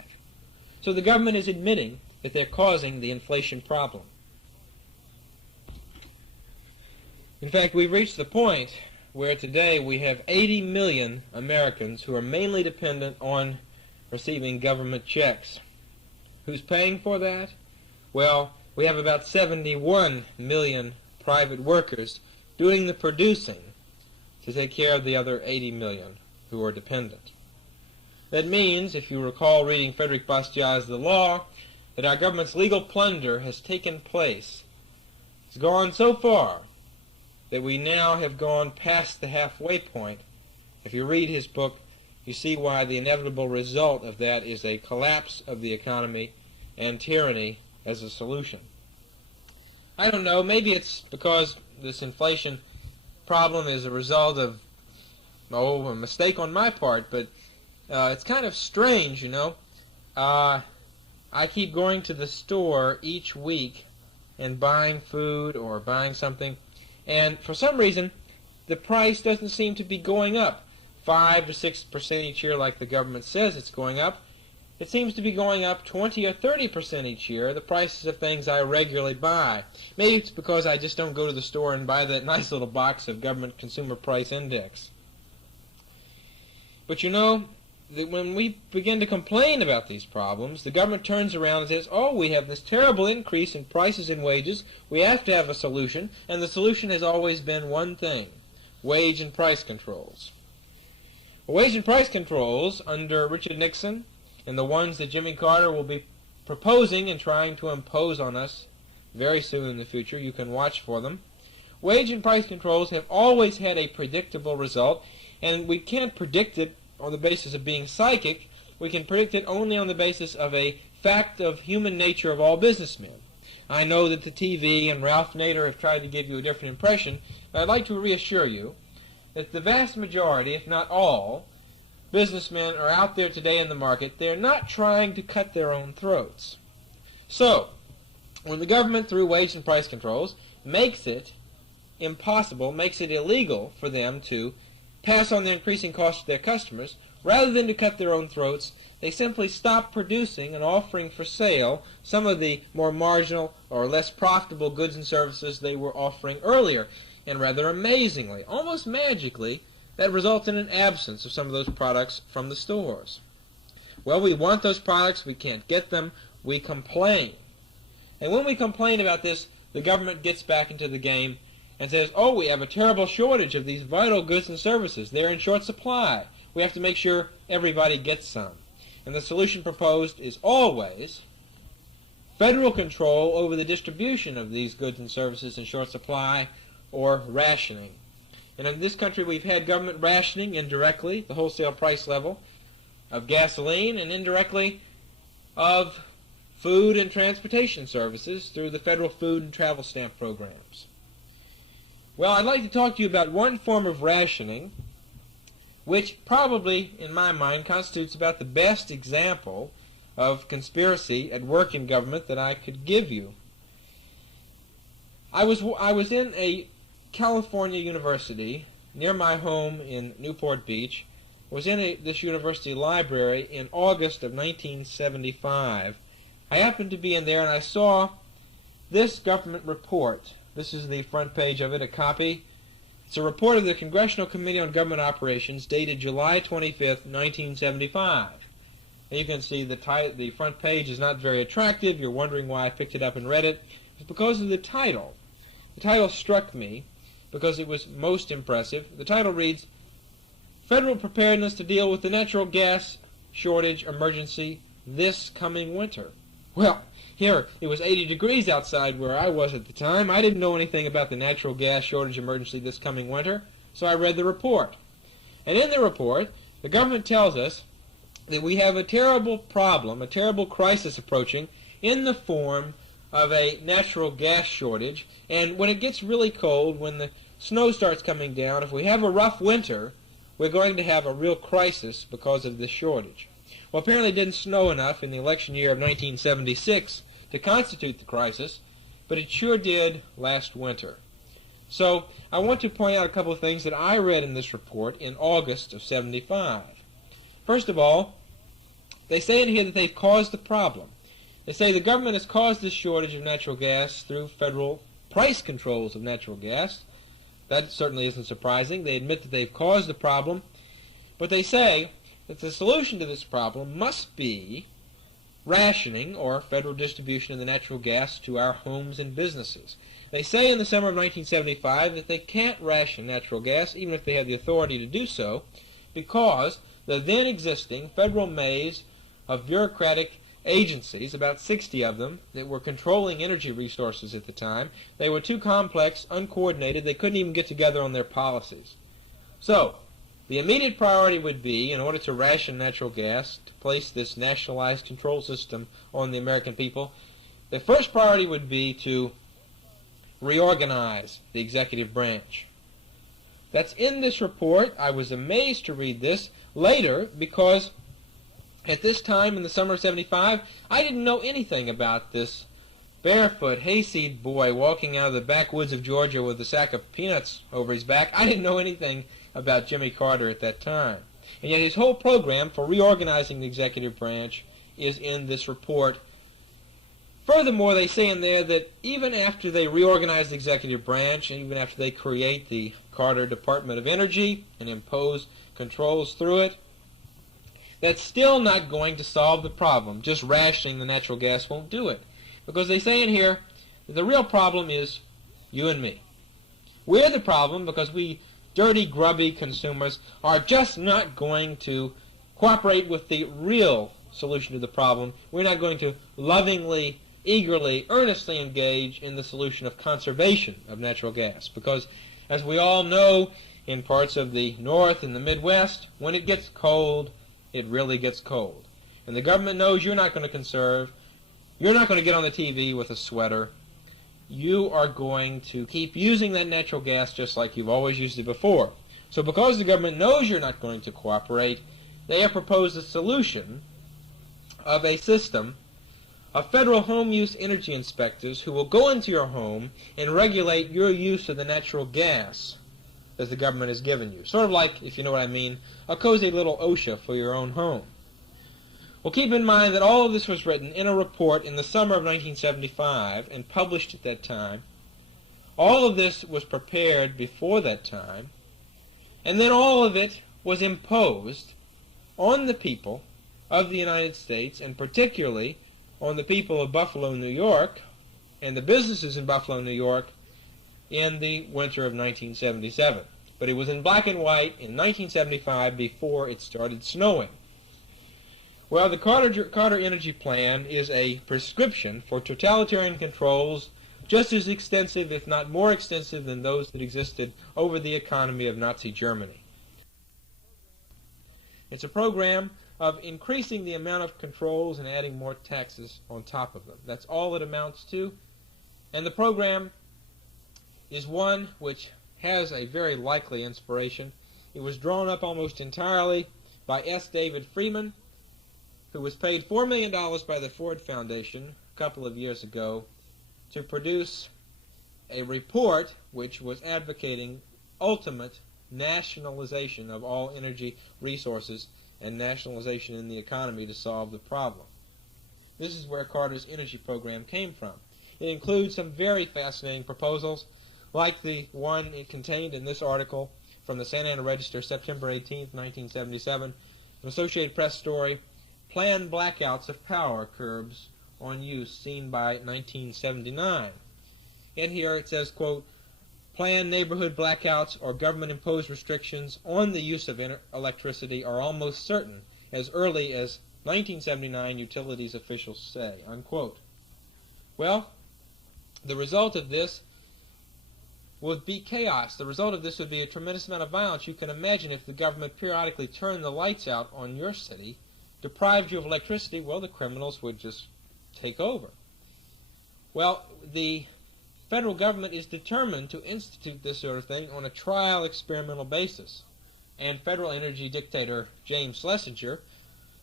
So the government is admitting that they're causing the inflation problem. In fact, we've reached the point where today we have 80 million Americans who are mainly dependent on receiving government checks. Who's paying for that? Well, we have about 71 million private workers doing the producing to take care of the other 80 million who are dependent. That means, if you recall reading Frederick Bastiat's The Law, that our government's legal plunder has taken place. It's gone so far that we now have gone past the halfway point. If you read his book, you see why the inevitable result of that is a collapse of the economy and tyranny as a solution. I don't know, maybe it's because this inflation problem is a result of, a mistake on my part, but it's kind of strange, you know. I keep going to the store each week and buying food or buying something, and for some reason the price doesn't seem to be going up 5 to 6% each year like the government says it's going up. It seems to be going up 20 or 30% each year, the prices of things I regularly buy. Maybe it's because I just don't go to the store and buy that nice little box of government consumer price index. But you know, when we begin to complain about these problems, the government turns around and says, oh, we have this terrible increase in prices and wages, we have to have a solution, and the solution has always been one thing: wage and price controls. Wage and price controls under Richard Nixon, and the ones that Jimmy Carter will be proposing and trying to impose on us very soon in the future, you can watch for them, Wage and price controls have always had a predictable result, and we can't predict it on the basis of being psychic. We can predict it only on the basis of a fact of human nature of all businessmen. I know that the TV and Ralph Nader have tried to give you a different impression, but I'd like to reassure you that the vast majority, if not all, businessmen are out there today in the market. They're not trying to cut their own throats. So, when the government, through wage and price controls, makes it impossible, makes it illegal for them to pass on the increasing costs to their customers, rather than to cut their own throats, they simply stop producing and offering for sale some of the more marginal or less profitable goods and services they were offering earlier. And rather amazingly, almost magically, that results in an absence of some of those products from the stores. Well, we want those products, we can't get them, we complain. And when we complain about this, the government gets back into the game and says, oh, we have a terrible shortage of these vital goods and services. They're in short supply. We have to make sure everybody gets some. And the solution proposed is always federal control over the distribution of these goods and services in short supply, or rationing. And in this country we've had government rationing indirectly, the wholesale price level of gasoline, and indirectly of food and transportation services through the federal food and travel stamp programs. Well, I'd like to talk to you about one form of rationing which probably, in my mind, constitutes about the best example of conspiracy at work in government that I could give you. I was in a California university near my home in Newport Beach. I was in this university library in August of 1975. I happened to be in there and I saw this government report. This is the front page of it, a copy. It's a report of the Congressional Committee on Government Operations dated July 25th, 1975. And you can see the front page is not very attractive. You're wondering why I picked it up and read it. It's because of the title. The title struck me because it was most impressive. The title reads, Federal Preparedness to Deal with the Natural Gas Shortage Emergency This Coming Winter. Well, here, it was 80 degrees outside where I was at the time. I didn't know anything about the natural gas shortage emergency this coming winter, so I read the report. And in the report, the government tells us that we have a terrible problem, a terrible crisis approaching in the form of a natural gas shortage. And when it gets really cold, when the snow starts coming down, if we have a rough winter, we're going to have a real crisis because of this shortage. Well, apparently it didn't snow enough in the election year of 1976 to constitute the crisis, but it sure did last winter. So I want to point out a couple of things that I read in this report in August of 75. First of all, they say in here that they've caused the problem. They say the government has caused this shortage of natural gas through federal price controls of natural gas. That certainly isn't surprising. They admit that they've caused the problem, but they say that the solution to this problem must be rationing, or federal distribution of the natural gas to our homes and businesses. They say in the summer of 1975 that they can't ration natural gas, even if they have the authority to do so, because the then existing federal maze of bureaucratic agencies, about 60 of them, that were controlling energy resources at the time, they were too complex, uncoordinated, they couldn't even get together on their policies. So, the immediate priority would be, in order to ration natural gas, to place this nationalized control system on the American people, the first priority would be to reorganize the executive branch. That's in this report. I was amazed to read this later because at this time in the summer of 75, I didn't know anything about this barefoot hayseed boy walking out of the backwoods of Georgia with a sack of peanuts over his back. I didn't know anything about Jimmy Carter at that time. And yet his whole program for reorganizing the executive branch is in this report. Furthermore, they say in there that even after they reorganize the executive branch, and even after they create the Carter Department of Energy and impose controls through it, that's still not going to solve the problem. Just rationing the natural gas won't do it. Because they say in here that the real problem is you and me. We're the problem because we dirty, grubby consumers are just not going to cooperate with the real solution to the problem. We're not going to lovingly eagerly, earnestly engage in the solution of conservation of natural gas. Because, as we all know, in parts of the North and the Midwest, when it gets cold, it really gets cold. And the government knows you're not going to conserve. You're not going to get on the TV with a sweater. You are going to keep using that natural gas just like you've always used it before. So because the government knows you're not going to cooperate, they have proposed a solution of a system of federal home use energy inspectors who will go into your home and regulate your use of the natural gas that the government has given you. Sort of like, if you know what I mean, a cozy little OSHA for your own home. Well, keep in mind that all of this was written in a report in the summer of 1975 and published at that time. All of this was prepared before that time, and then all of it was imposed on the people of the United States, and particularly on the people of Buffalo, New York, and the businesses in Buffalo, New York, in the winter of 1977. But it was in black and white in 1975 before it started snowing. Well, the Carter Energy Plan is a prescription for totalitarian controls just as extensive, if not more extensive, than those that existed over the economy of Nazi Germany. It's a program of increasing the amount of controls and adding more taxes on top of them. That's all it amounts to. And the program is one which has a very likely inspiration. It was drawn up almost entirely by S. David Freeman, who was paid $4 million by the Ford Foundation a couple of years ago to produce a report which was advocating ultimate nationalization of all energy resources and nationalization in the economy to solve the problem. This is where Carter's energy program came from. It includes some very fascinating proposals, like the one it contained in this article from the Santa Ana Register, September 18, 1977, an Associated Press story, Planned Blackouts of Power Curbs on Use Seen by 1979. And here it says, quote, planned neighborhood blackouts or government-imposed restrictions on the use of electricity are almost certain as early as 1979, utilities officials say, unquote. Well, the result of this would be chaos. The result of this would be a tremendous amount of violence. You can imagine if the government periodically turned the lights out on your city, deprived you of electricity, well, the criminals would just take over. Well, the federal government is determined to institute this sort of thing on a trial experimental basis. And federal energy dictator James Schlesinger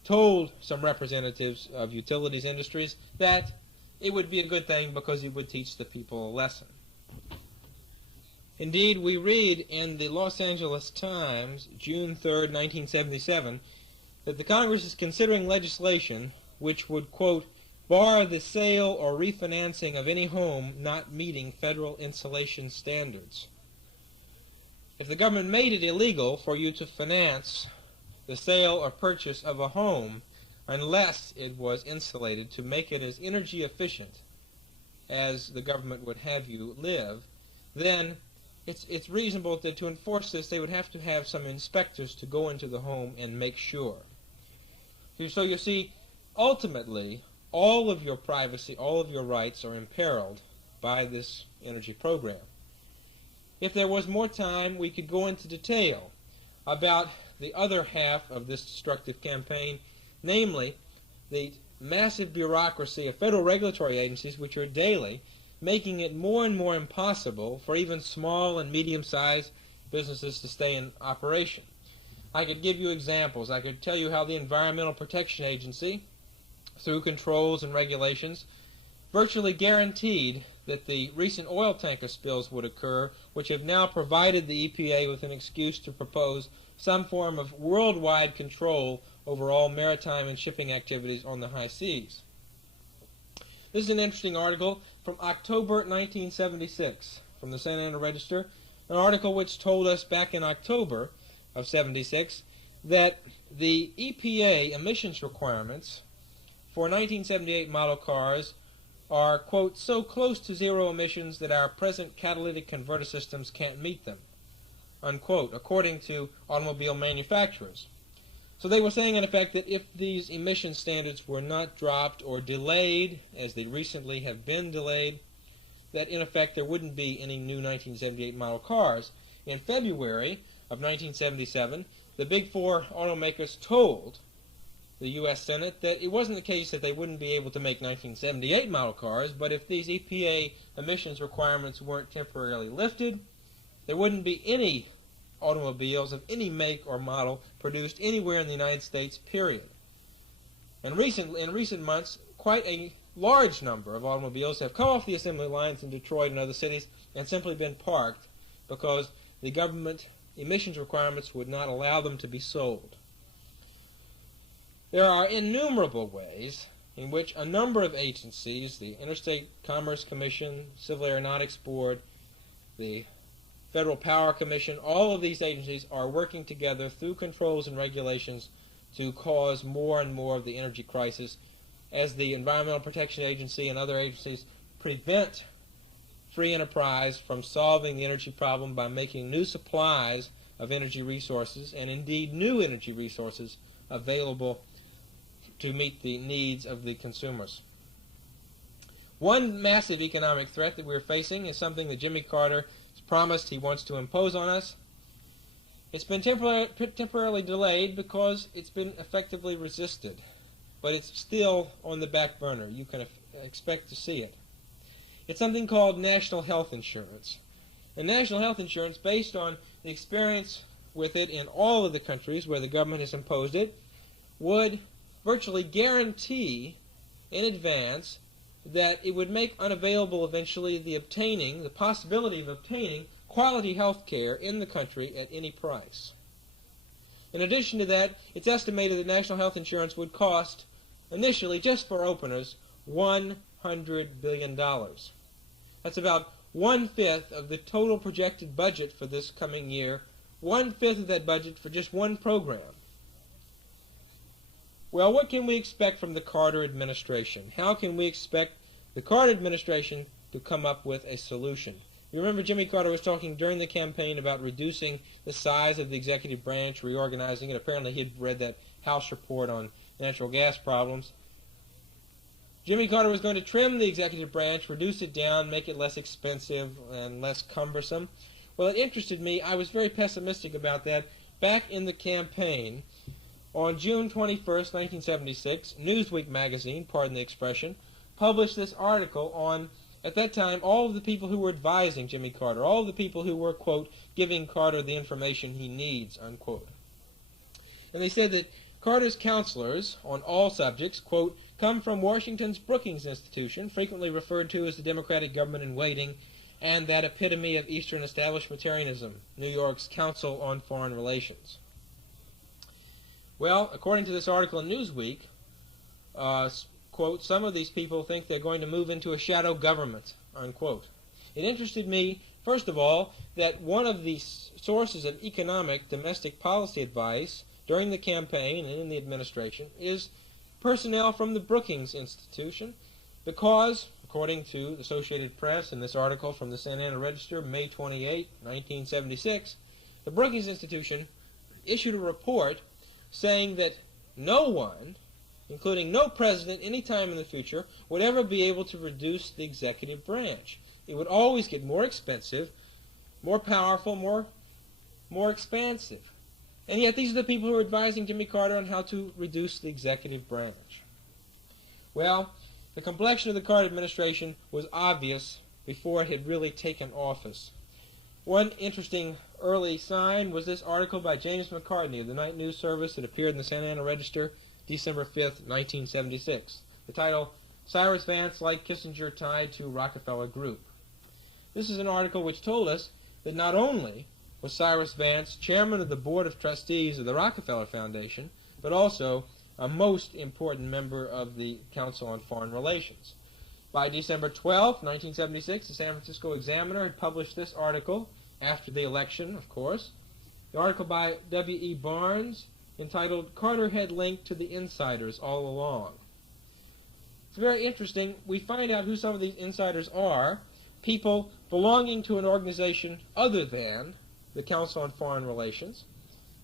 told some representatives of utilities industries that it would be a good thing because it would teach the people a lesson. Indeed, we read in the Los Angeles Times, June 3, 1977, that the Congress is considering legislation which would, quote, bar the sale or refinancing of any home not meeting federal insulation standards. If the government made it illegal for you to finance the sale or purchase of a home unless it was insulated to make it as energy efficient as the government would have you live, then it's reasonable that to enforce this they would have to have some inspectors to go into the home and make sure. So you see, ultimately, all of your privacy, all of your rights are imperiled by this energy program. If there was more time, we could go into detail about the other half of this destructive campaign, namely the massive bureaucracy of federal regulatory agencies which are daily making it more and more impossible for even small and medium-sized businesses to stay in operation. I could give you examples. I could tell you how the Environmental Protection Agency, through controls and regulations, virtually guaranteed that the recent oil tanker spills would occur, which have now provided the EPA with an excuse to propose some form of worldwide control over all maritime and shipping activities on the high seas. This is an interesting article from October 1976 from the Santa Ana Register, an article which told us back in October of 76 that the EPA emissions requirements for 1978 model cars are, quote, so close to zero emissions that our present catalytic converter systems can't meet them, unquote, according to automobile manufacturers. So they were saying, in effect, that if these emission standards were not dropped or delayed, as they recently have been delayed, that in effect there wouldn't be any new 1978 model cars. In February of 1977, the Big Four automakers told the U.S. Senate that it wasn't the case that they wouldn't be able to make 1978 model cars, but if these EPA emissions requirements weren't temporarily lifted, there wouldn't be any automobiles of any make or model produced anywhere in the United States, period. And in recent months, quite a large number of automobiles have come off the assembly lines in Detroit and other cities and simply been parked because the government emissions requirements would not allow them to be sold. There are innumerable ways in which a number of agencies, the Interstate Commerce Commission, Civil Aeronautics Board, the Federal Power Commission, all of these agencies are working together through controls and regulations to cause more and more of the energy crisis as the Environmental Protection Agency and other agencies prevent free enterprise from solving the energy problem by making new supplies of energy resources and indeed new energy resources available to meet the needs of the consumers. One massive economic threat that we're facing is something that Jimmy Carter has promised he wants to impose on us. It's been temporarily delayed because it's been effectively resisted, but it's still on the back burner. You can expect to see it. It's something called national health insurance. And national health insurance, based on the experience with it in all of the countries where the government has imposed it, would virtually guarantee in advance that it would make unavailable eventually the possibility of obtaining quality health care in the country at any price. In addition to that, it's estimated that national health insurance would cost, initially, just for openers, $100 billion. That's about 1/5 of the total projected budget for this coming year, 1/5 of that budget for just one program. Well, what can we expect from the Carter administration? How can we expect the Carter administration to come up with a solution? You remember Jimmy Carter was talking during the campaign about reducing the size of the executive branch, reorganizing it. Apparently he'd read that House report on natural gas problems. Jimmy Carter was going to trim the executive branch, reduce it down, make it less expensive and less cumbersome. Well, it interested me. I was very pessimistic about that back in the campaign. On June 21st, 1976, Newsweek magazine, pardon the expression, published this article on, at that time, all of the people who were advising Jimmy Carter, all of the people who were, quote, giving Carter the information he needs, unquote. And they said that Carter's counselors on all subjects, quote, come from Washington's Brookings Institution, frequently referred to as the Democratic government in waiting, and that epitome of Eastern establishmentarianism, New York's Council on Foreign Relations. Well, according to this article in Newsweek, quote, some of these people think they're going to move into a shadow government, unquote. It interested me, first of all, that one of the sources of economic domestic policy advice during the campaign and in the administration is personnel from the Brookings Institution, because, according to the Associated Press in this article from the Santa Ana Register, May 28, 1976, the Brookings Institution issued a report saying that no one, including no president any time in the future, would ever be able to reduce the executive branch. It would always get more expensive, more powerful, more expansive. And yet these are the people who are advising Jimmy Carter on how to reduce the executive branch. Well, the complexion of the Carter administration was obvious before it had really taken office. One interesting early sign was this article by James McIlhany of the Night News Service that appeared in the Santa Ana Register, December 5th, 1976. The title, Cyrus Vance Like Kissinger Tied to Rockefeller Group. This is an article which told us that not only was Cyrus Vance chairman of the Board of Trustees of the Rockefeller Foundation, but also a most important member of the Council on Foreign Relations. By December 12, 1976, the San Francisco Examiner had published this article, after the election, of course, the article by W.E. Barnes, entitled Carter Had Linked to the Insiders All Along. It's very interesting. We find out who some of these insiders are, people belonging to an organization other than the Council on Foreign Relations.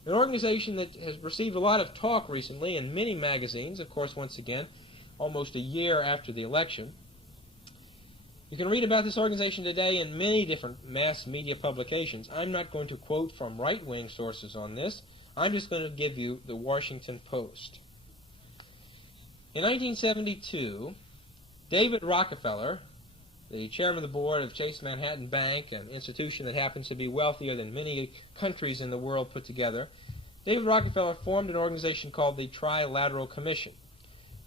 An organization that has received a lot of talk recently in many magazines, of course, once again, almost a year after the election. You can read about this organization today in many different mass media publications. I'm not going to quote from right-wing sources on this. I'm just going to give you the Washington Post. In 1972, David Rockefeller, the chairman of the board of Chase Manhattan Bank, an institution that happens to be wealthier than many countries in the world put together, David Rockefeller formed an organization called the Trilateral Commission.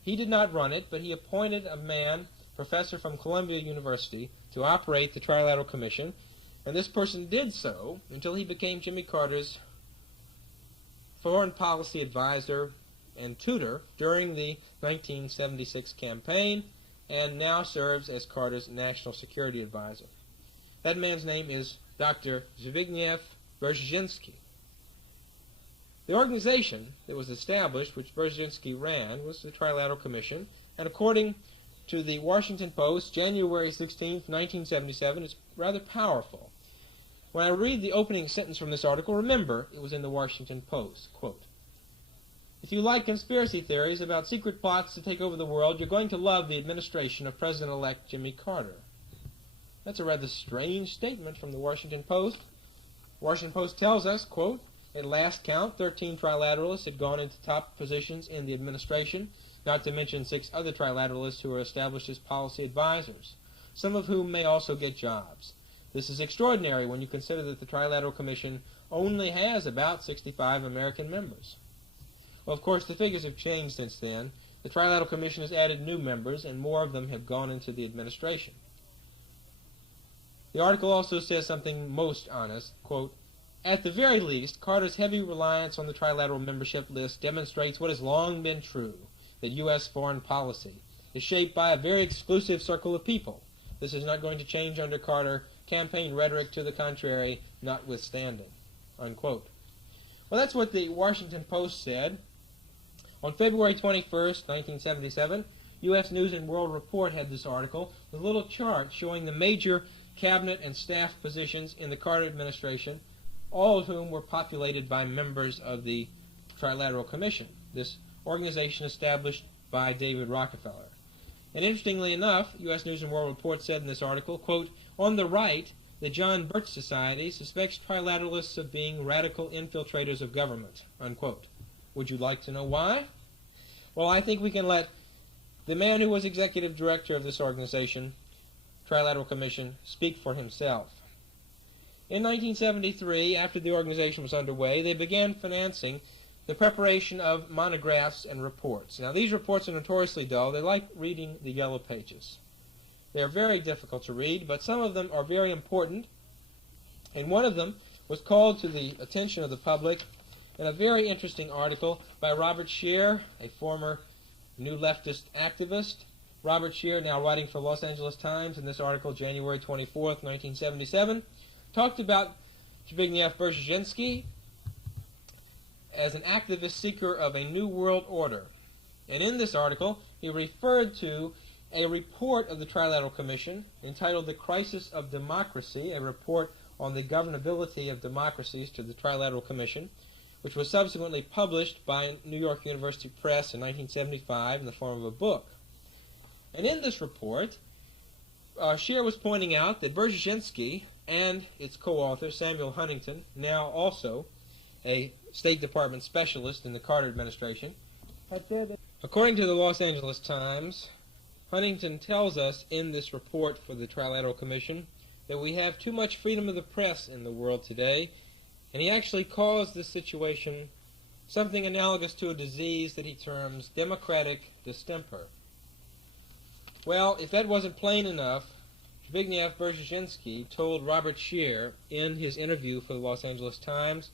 He did not run it, but he appointed a man, professor from Columbia University, to operate the Trilateral Commission, and this person did so until he became Jimmy Carter's foreign policy advisor and tutor during the 1976 campaign, and now serves as Carter's national security advisor. That man's name is Dr. Zbigniew Brzezinski. The organization that was established, which Brzezinski ran, was the Trilateral Commission, and according to the Washington Post, January 16, 1977, it's rather powerful. When I read the opening sentence from this article, remember it was in the Washington Post. Quote, "If you like conspiracy theories about secret plots to take over the world, you're going to love the administration of President-elect Jimmy Carter." That's a rather strange statement from the Washington Post. The Washington Post tells us, quote, "At last count, 13 trilateralists had gone into top positions in the administration, not to mention 6 other trilateralists who were established as policy advisors, some of whom may also get jobs. This is extraordinary when you consider that the Trilateral Commission only has about 65 American members." Well, of course, the figures have changed since then. The Trilateral Commission has added new members, and more of them have gone into the administration. The article also says something most honest, quote, "At the very least, Carter's heavy reliance on the trilateral membership list demonstrates what has long been true, that U.S. foreign policy is shaped by a very exclusive circle of people. This is not going to change under Carter, campaign rhetoric to the contrary notwithstanding." Unquote. Well, that's what the Washington Post said. On February 21st, 1977, U.S. News and World Report had this article with a little chart showing the major cabinet and staff positions in the Carter administration, all of whom were populated by members of the Trilateral Commission, this organization established by David Rockefeller. And interestingly enough, U.S. News and World Report said in this article, quote, "On the right, the John Birch Society suspects trilateralists of being radical infiltrators of government." Unquote. Would you like to know why? Well, I think we can let the man who was executive director of this organization, Trilateral Commission, speak for himself. In 1973, after the organization was underway, they began financing the preparation of monographs and reports. Now, these reports are notoriously dull. They're like reading the Yellow Pages. They're very difficult to read, but some of them are very important. And one of them was called to the attention of the public in a very interesting article by Robert Scheer, a former New Leftist activist. Robert Scheer, now writing for Los Angeles Times, in this article, January 24th, 1977, talked about Zbigniew Brzezinski as an activist seeker of a new world order. And in this article, he referred to a report of the Trilateral Commission entitled "The Crisis of Democracy," a report on the governability of democracies to the Trilateral Commission, which was subsequently published by New York University Press in 1975 in the form of a book. And in this report, Scheer was pointing out that Brzezinski and its co-author, Samuel Huntington, now also a State Department specialist in the Carter administration, had said that, according to the Los Angeles Times, Huntington tells us in this report for the Trilateral Commission that we have too much freedom of the press in the world today, and he actually calls this situation something analogous to a disease that he terms democratic distemper. Well, if that wasn't plain enough, Zbigniew Brzezinski told Robert Scheer in his interview for the Los Angeles Times,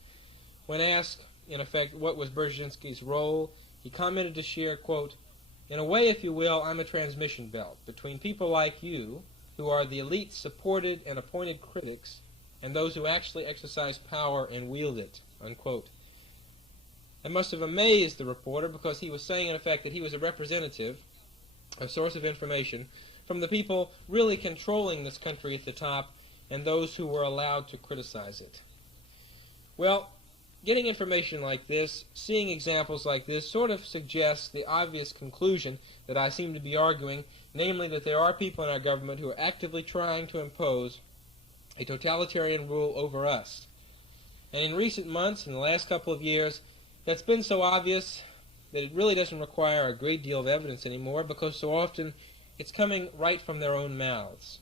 when asked, in effect, what was Brzezinski's role, he commented to Scheer, quote, "In a way, if you will, I'm a transmission belt between people like you, who are the elite supported and appointed critics, and those who actually exercise power and wield it," unquote. That must have amazed the reporter, because he was saying, in effect, that he was a representative, a source of information, from the people really controlling this country at the top and those who were allowed to criticize it. Well, getting information like this, seeing examples like this, sort of suggests the obvious conclusion that I seem to be arguing, namely that there are people in our government who are actively trying to impose a totalitarian rule over us. And in recent months, in the last couple of years, that's been so obvious that it really doesn't require a great deal of evidence anymore, because so often it's coming right from their own mouths.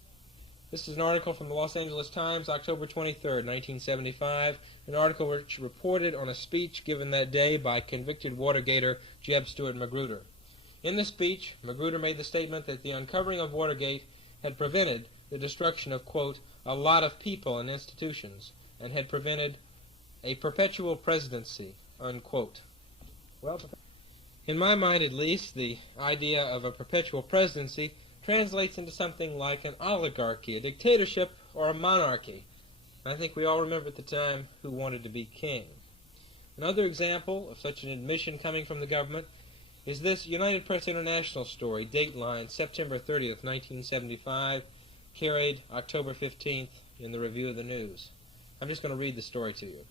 This is an article from the Los Angeles Times, October 23rd, 1975, an article which reported on a speech given that day by convicted Watergator Jeb Stuart Magruder. In the speech, Magruder made the statement that the uncovering of Watergate had prevented the destruction of, quote, a lot of people and institutions, and had prevented a perpetual presidency, unquote. Well, in my mind at least, the idea of a perpetual presidency translates into something like an oligarchy, a dictatorship, or a monarchy. I think we all remember at the time who wanted to be king. Another example of such an admission coming from the government is this United Press International story, Dateline, September 30th, 1975, carried October 15th in the Review of the News. I'm just going to read the story to you.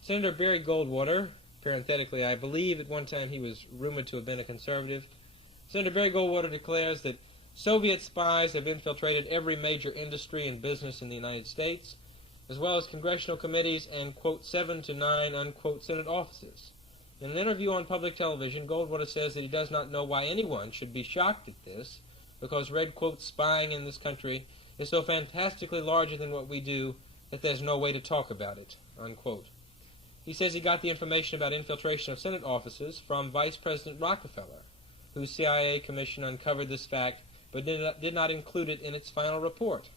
Senator Barry Goldwater, parenthetically, I believe at one time he was rumored to have been a conservative, Senator Barry Goldwater declares that Soviet spies have infiltrated every major industry and business in the United States, as well as congressional committees and, quote, 7 to 9, unquote, Senate offices. In an interview on public television, Goldwater says that he does not know why anyone should be shocked at this, because red, quote, spying in this country is so fantastically larger than what we do that there's no way to talk about it, unquote. He says he got the information about infiltration of Senate offices from Vice President Rockefeller, whose CIA commission uncovered this fact but did not include it in its final report.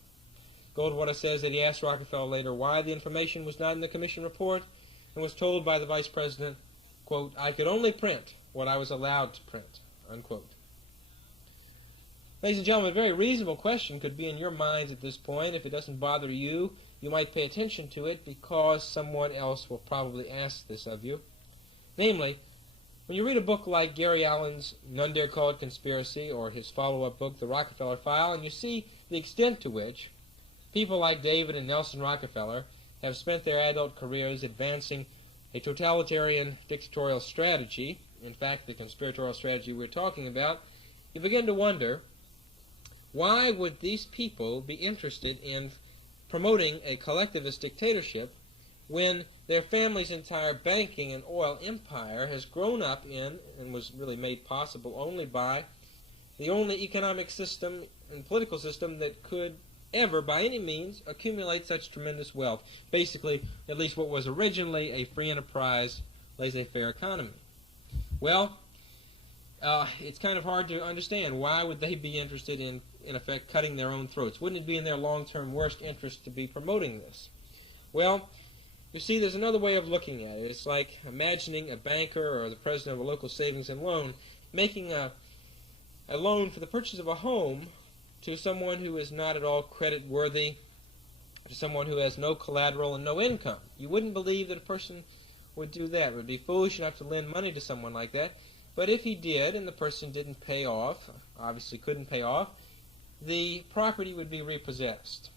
Goldwater says that he asked Rockefeller later why the information was not in the commission report and was told by the vice president, quote, I could only print what I was allowed to print, unquote. Ladies and gentlemen, a very reasonable question could be in your minds at this point. If it doesn't bother you, you might pay attention to it because someone else will probably ask this of you. Namely, when you read a book like Gary Allen's None Dare Call It Conspiracy or his follow-up book, The Rockefeller File, and you see the extent to which people like David and Nelson Rockefeller have spent their adult careers advancing a totalitarian dictatorial strategy, in fact, the conspiratorial strategy we're talking about, you begin to wonder, why would these people be interested in promoting a collectivist dictatorship when their family's entire banking and oil empire has grown up in and was really made possible only by the only economic system and political system that could ever, by any means, accumulate such tremendous wealth. Basically, at least what was originally a free enterprise, laissez-faire economy. Well, it's kind of hard to understand. Why would they be interested in effect, cutting their own throats? Wouldn't it be in their long-term worst interest to be promoting this? Well, you see, there's another way of looking at it. It's like imagining a banker or the president of a local savings and loan making a loan for the purchase of a home to someone who is not at all credit-worthy, to someone who has no collateral and no income. You wouldn't believe that a person would do that, would be foolish enough to lend money to someone like that. But if he did, and the person didn't pay off, obviously couldn't pay off, the property would be repossessed.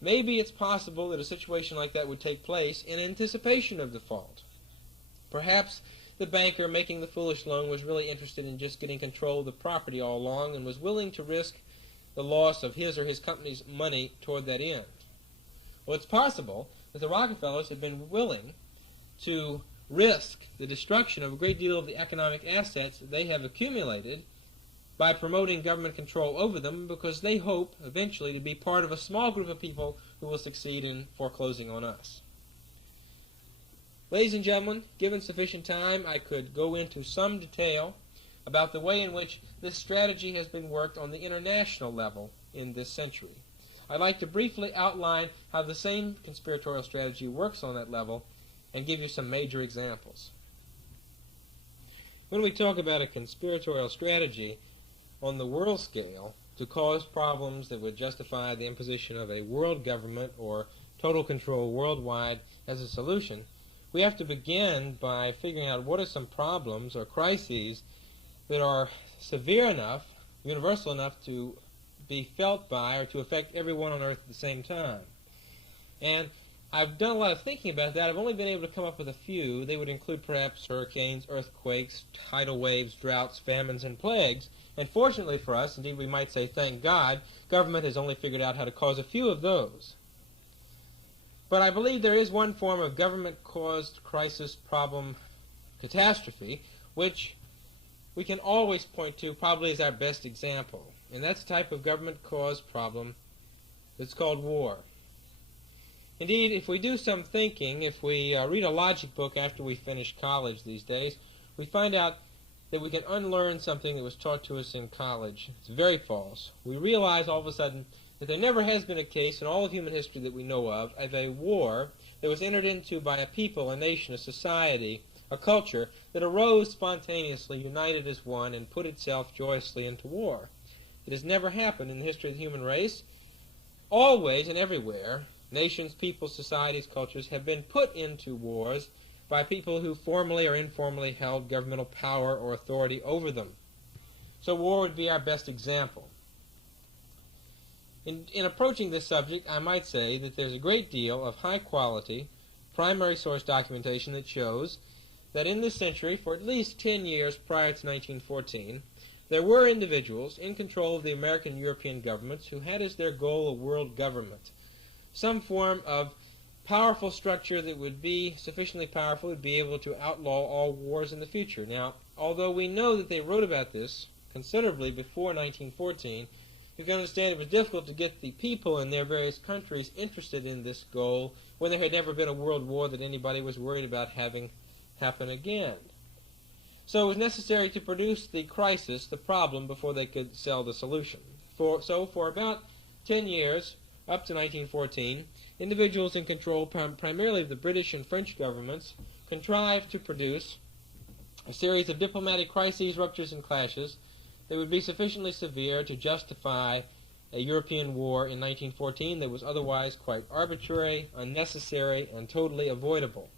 Maybe it's possible that a situation like that would take place in anticipation of default. Perhaps the banker making the foolish loan was really interested in just getting control of the property all along and was willing to risk the loss of his or his company's money toward that end. Well, it's possible that the Rockefellers have been willing to risk the destruction of a great deal of the economic assets that they have accumulated by promoting government control over them because they hope eventually to be part of a small group of people who will succeed in foreclosing on us. Ladies and gentlemen, given sufficient time, I could go into some detail about the way in which this strategy has been worked on the international level in this century. I'd like to briefly outline how the same conspiratorial strategy works on that level and give you some major examples. When we talk about a conspiratorial strategy on the world scale to cause problems that would justify the imposition of a world government or total control worldwide as a solution, we have to begin by figuring out what are some problems or crises that are severe enough, universal enough to be felt by or to affect everyone on Earth at the same time. And I've done a lot of thinking about that. I've only been able to come up with a few. They would include perhaps hurricanes, earthquakes, tidal waves, droughts, famines, and plagues. And fortunately for us, indeed we might say thank God, government has only figured out how to cause a few of those. But I believe there is one form of government-caused crisis, problem, catastrophe, which we can always point to probably as our best example. And that's a type of government-caused problem that's called war. Indeed, if we do some thinking, if we read a logic book after we finish college these days, we find out that we can unlearn something that was taught to us in college. It's very false. We realize all of a sudden that there never has been a case in all of human history that we know of a war that was entered into by a people, a nation, a society, a culture that arose spontaneously, united as one, and put itself joyously into war. It has never happened in the history of the human race. Always and everywhere, nations, peoples, societies, cultures have been put into wars by people who formally or informally held governmental power or authority over them. So war would be our best example. In approaching this subject, I might say that there's a great deal of high-quality primary source documentation that shows that in this century, for at least 10 years prior to 1914, there were individuals in control of the American and European governments who had as their goal a world government, some form of powerful structure that would be sufficiently powerful to be able to outlaw all wars in the future. Now, although we know that they wrote about this considerably before 1914, you can understand it was difficult to get the people in their various countries interested in this goal when there had never been a world war that anybody was worried about having happen again. So it was necessary to produce the crisis, the problem, before they could sell the solution. So for about 10 years, up to 1914, individuals in control primarily of the British and French governments contrived to produce a series of diplomatic crises, ruptures, and clashes that would be sufficiently severe to justify a European war in 1914 that was otherwise quite arbitrary, unnecessary, and totally avoidable.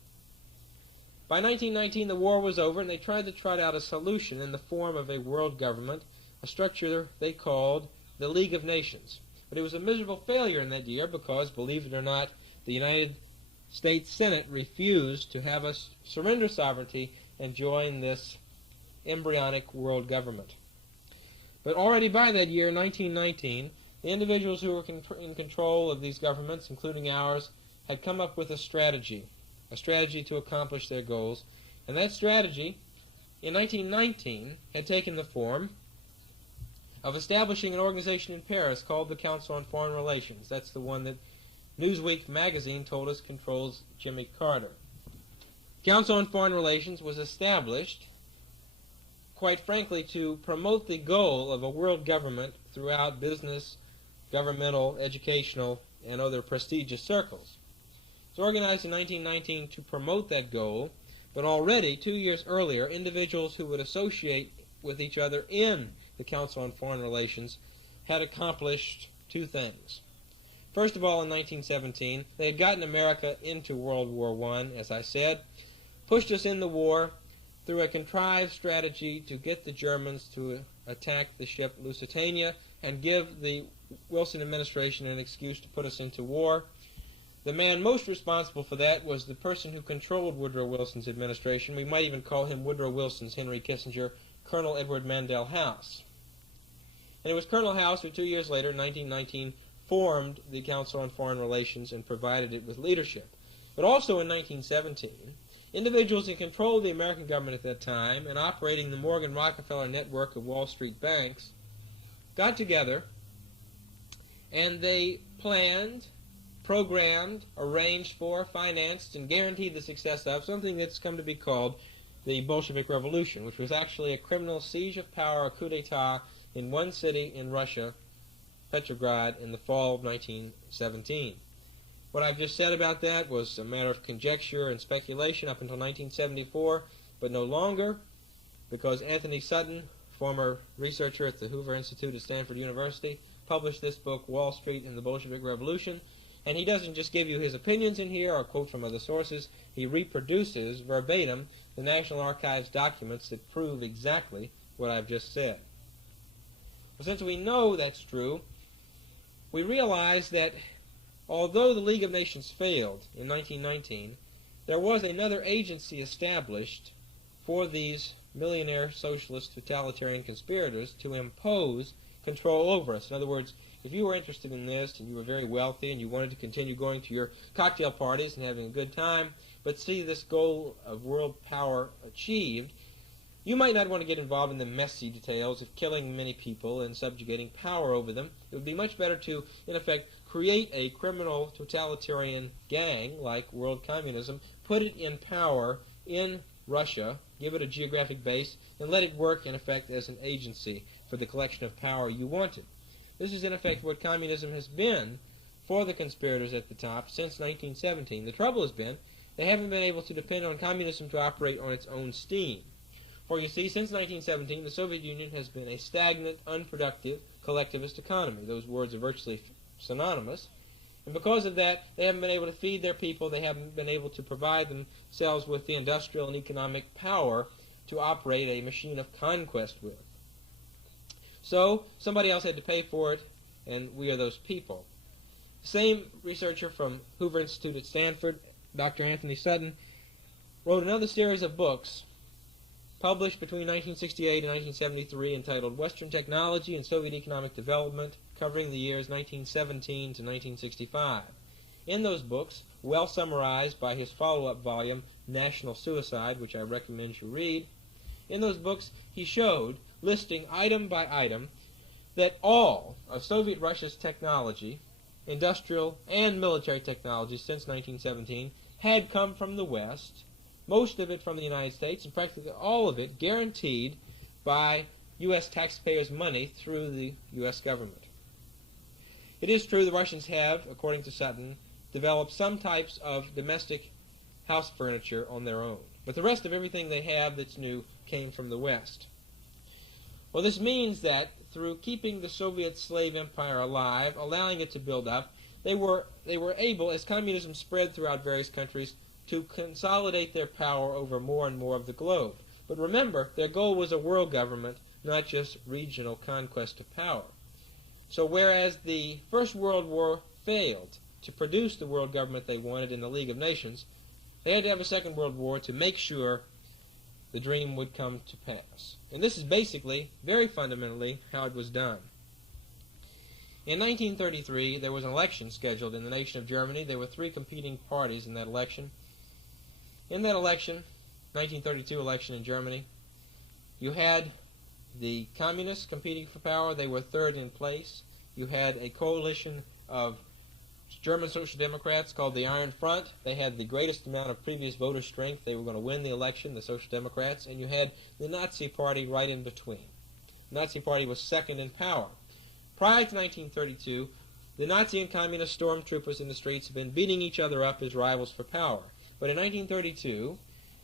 By 1919, the war was over, and they tried to trot out a solution in the form of a world government, a structure they called the League of Nations. But it was a miserable failure in that year because, believe it or not, the United States Senate refused to have us surrender sovereignty and join this embryonic world government. But already by that year, 1919, the individuals who were in control of these governments, including ours, had come up with a strategy to accomplish their goals. And that strategy, in 1919, had taken the form of establishing an organization in Paris called the Council on Foreign Relations. That's the one that Newsweek magazine told us controls Jimmy Carter. Council on Foreign Relations was established, quite frankly, to promote the goal of a world government throughout business, governmental, educational, and other prestigious circles. It was organized in 1919 to promote that goal, but already, 2 years earlier, individuals who would associate with each other in the Council on Foreign Relations had accomplished two things. First of all, in 1917, they had gotten America into World War I, as I said, pushed us in the war through a contrived strategy to get the Germans to attack the ship Lusitania and give the Wilson administration an excuse to put us into war. The man most responsible for that was the person who controlled Woodrow Wilson's administration. We might even call him Woodrow Wilson's Henry Kissinger, Colonel Edward Mandell House. And it was Colonel House who 2 years later, in 1919, formed the Council on Foreign Relations and provided it with leadership. But also in 1917, individuals in control of the American government at that time and operating the Morgan Rockefeller network of Wall Street banks got together and they planned, programmed, arranged for, financed, and guaranteed the success of something that's come to be called the Bolshevik Revolution, which was actually a criminal siege of power, a coup d'etat in one city in Russia, Petrograd, in the fall of 1917. What I've just said about that was a matter of conjecture and speculation up until 1974, but no longer, because Anthony Sutton, former researcher at the Hoover Institute at Stanford University, published this book, Wall Street and the Bolshevik Revolution, and he doesn't just give you his opinions in here or quote from other sources, he reproduces verbatim the National Archives documents that prove exactly what I've just said. Well, since we know that's true, we realize that although the League of Nations failed in 1919, there was another agency established for these millionaire socialist totalitarian conspirators to impose control over us. In other words, if you were interested in this and you were very wealthy and you wanted to continue going to your cocktail parties and having a good time, but see this goal of world power achieved, you might not want to get involved in the messy details of killing many people and subjugating power over them. It would be much better to, in effect, create a criminal totalitarian gang like world communism, put it in power in Russia, give it a geographic base, and let it work, in effect, as an agency for the collection of power you wanted. This is, in effect, what communism has been for the conspirators at the top since 1917. The trouble has been they haven't been able to depend on communism to operate on its own steam. For you see, since 1917, the Soviet Union has been a stagnant, unproductive, collectivist economy. Those words are virtually synonymous. And because of that, they haven't been able to feed their people. They haven't been able to provide themselves with the industrial and economic power to operate a machine of conquest with. So somebody else had to pay for it, and we are those people. The same researcher from Hoover Institute at Stanford, Dr. Anthony Sutton, wrote another series of books published between 1968 and 1973 entitled Western Technology and Soviet Economic Development, covering the years 1917 to 1965. In those books, well summarized by his follow-up volume, National Suicide, which I recommend you read, in those books he showed, listing item by item, that all of Soviet Russia's technology, industrial and military technology since 1917, had come from the West, most of it from the United States, and practically all of it guaranteed by U.S. taxpayers' money through the U.S. government. It is true the Russians have, according to Sutton, developed some types of domestic house furniture on their own, but the rest of everything they have that's new came from the West. Well, this means that through keeping the Soviet slave empire alive, allowing it to build up, they were able, as communism spread throughout various countries, to consolidate their power over more and more of the globe. But remember, their goal was a world government, not just regional conquest of power. So whereas the First World War failed to produce the world government they wanted in the League of Nations, they had to have a Second World War to make sure the dream would come to pass. And this is basically, very fundamentally, how it was done. In 1933, there was an election scheduled in the nation of Germany. There were three competing parties in that election. In that election, 1932 election in Germany, you had the communists competing for power. They were third in place. You had a coalition of German Social Democrats called the Iron Front. They had the greatest amount of previous voter strength. They were going to win the election, the Social Democrats. And you had the Nazi Party right in between. The Nazi Party was second in power. Prior to 1932, the Nazi and communist stormtroopers in the streets had been beating each other up as rivals for power. But in 1932,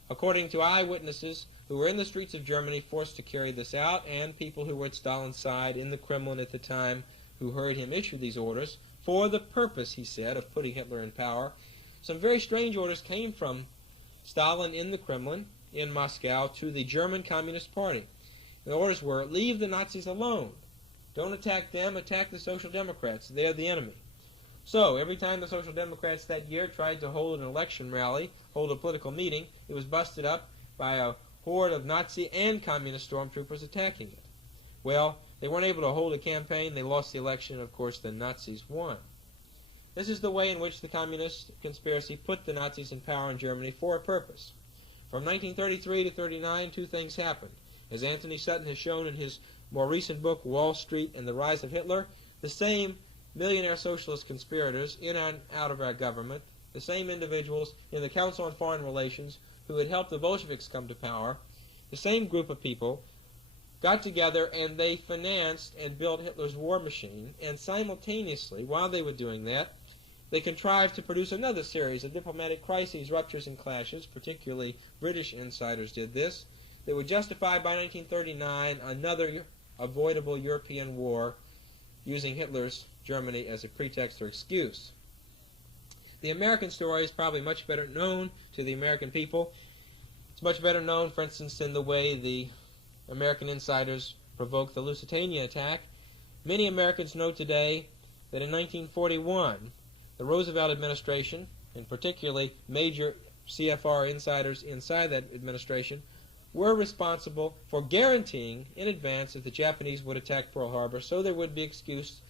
according to eyewitnesses who were in the streets of Germany forced to carry this out, and people who were at Stalin's side in the Kremlin at the time who heard him issue these orders, for the purpose, he said, of putting Hitler in power, some very strange orders came from Stalin in the Kremlin, in Moscow, to the German Communist Party. The orders were, leave the Nazis alone. Don't attack them, attack the Social Democrats. They're the enemy. So, every time the Social Democrats that year tried to hold an election rally, hold a political meeting, it was busted up by a horde of Nazi and communist stormtroopers attacking it. Well, they weren't able to hold a campaign, they lost the election, and of course the Nazis won. This is the way in which the communist conspiracy put the Nazis in power in Germany for a purpose. From 1933 to 1939, two things happened. As Anthony Sutton has shown in his more recent book, Wall Street and the Rise of Hitler, the same millionaire socialist conspirators in and out of our government, the same individuals in the Council on Foreign Relations who had helped the Bolsheviks come to power, the same group of people got together and they financed and built Hitler's war machine, and simultaneously, while they were doing that, they contrived to produce another series of diplomatic crises, ruptures, and clashes. Particularly British insiders did this. They would justify by 1939 another avoidable European war using Hitler's Germany as a pretext or excuse. The American story is probably much better known to the American people. It's much better known, for instance, in the way the American insiders provoked the Lusitania attack. Many Americans know today that in 1941, the Roosevelt administration, and particularly major CFR insiders inside that administration, were responsible for guaranteeing in advance that the Japanese would attack Pearl Harbor, so there would be excuse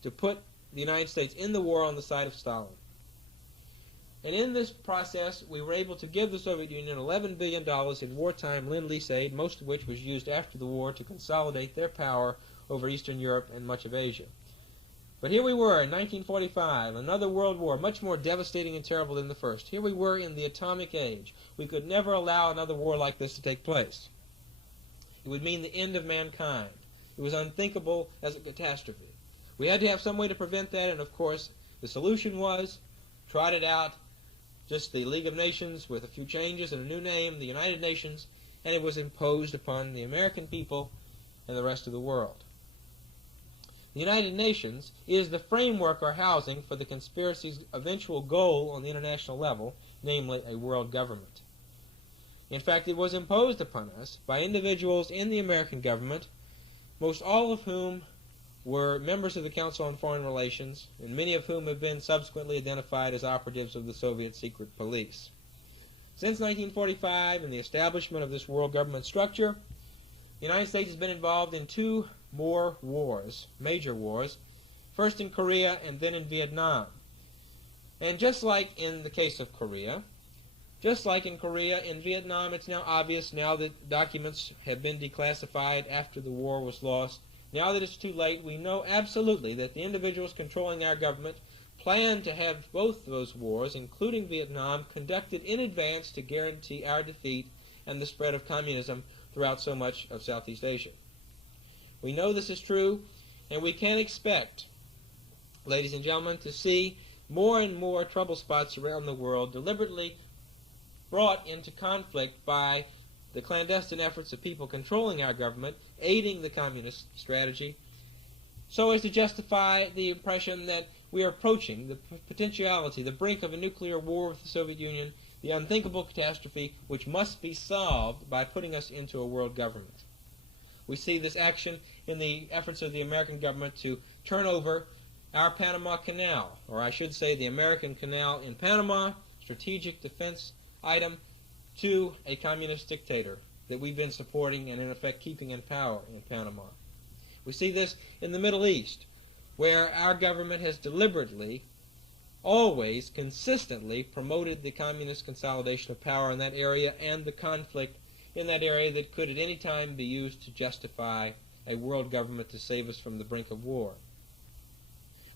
to put the United States in the war on the side of Stalin. And in this process, we were able to give the Soviet Union $11 billion in wartime Lend-Lease aid, most of which was used after the war to consolidate their power over Eastern Europe and much of Asia. But here we were in 1945, another world war, much more devastating and terrible than the first. Here we were in the atomic age. We could never allow another war like this to take place. It would mean the end of mankind. It was unthinkable as a catastrophe. We had to have some way to prevent that, and of course, the solution was trotted out, just the League of Nations with a few changes and a new name, the United Nations, and it was imposed upon the American people and the rest of the world. The United Nations is the framework or housing for the conspiracy's eventual goal on the international level, namely a world government. In fact, it was imposed upon us by individuals in the American government, most all of whom were members of the Council on Foreign Relations, and many of whom have been subsequently identified as operatives of the Soviet secret police. Since 1945 and the establishment of this world government structure, the United States has been involved in two more wars, major wars, first in Korea and then in Vietnam. And just like in the case of Korea, just like in Korea, in Vietnam, it's now obvious, now that documents have been declassified after the war was lost, now that it's too late, we know absolutely that the individuals controlling our government plan to have both those wars, including Vietnam, conducted in advance to guarantee our defeat and the spread of communism throughout so much of Southeast Asia. We know this is true, and we can expect, ladies and gentlemen, to see more and more trouble spots around the world deliberately brought into conflict by the clandestine efforts of people controlling our government, aiding the communist strategy, so as to justify the impression that we are approaching the potentiality, the brink of a nuclear war with the Soviet Union, the unthinkable catastrophe which must be solved by putting us into a world government. We see this action in the efforts of the American government to turn over our Panama Canal, or I should say the American Canal in Panama, strategic defense item, to a communist dictator that we've been supporting and in effect keeping in power in Panama. We see this in the Middle East, where our government has deliberately, always, consistently promoted the communist consolidation of power in that area and the conflict in that area that could at any time be used to justify a world government to save us from the brink of war.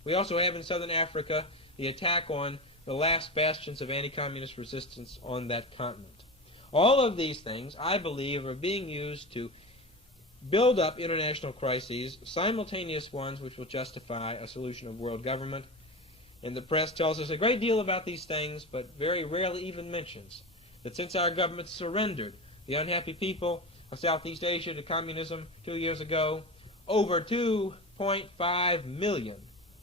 We also have in southern Africa the attack on the last bastions of anti-communist resistance on that continent. All of these things, I believe, are being used to build up international crises, simultaneous ones which will justify a solution of world government. And the press tells us a great deal about these things, but very rarely even mentions that since our government surrendered the unhappy people of Southeast Asia to communism 2 years ago, over 2.5 million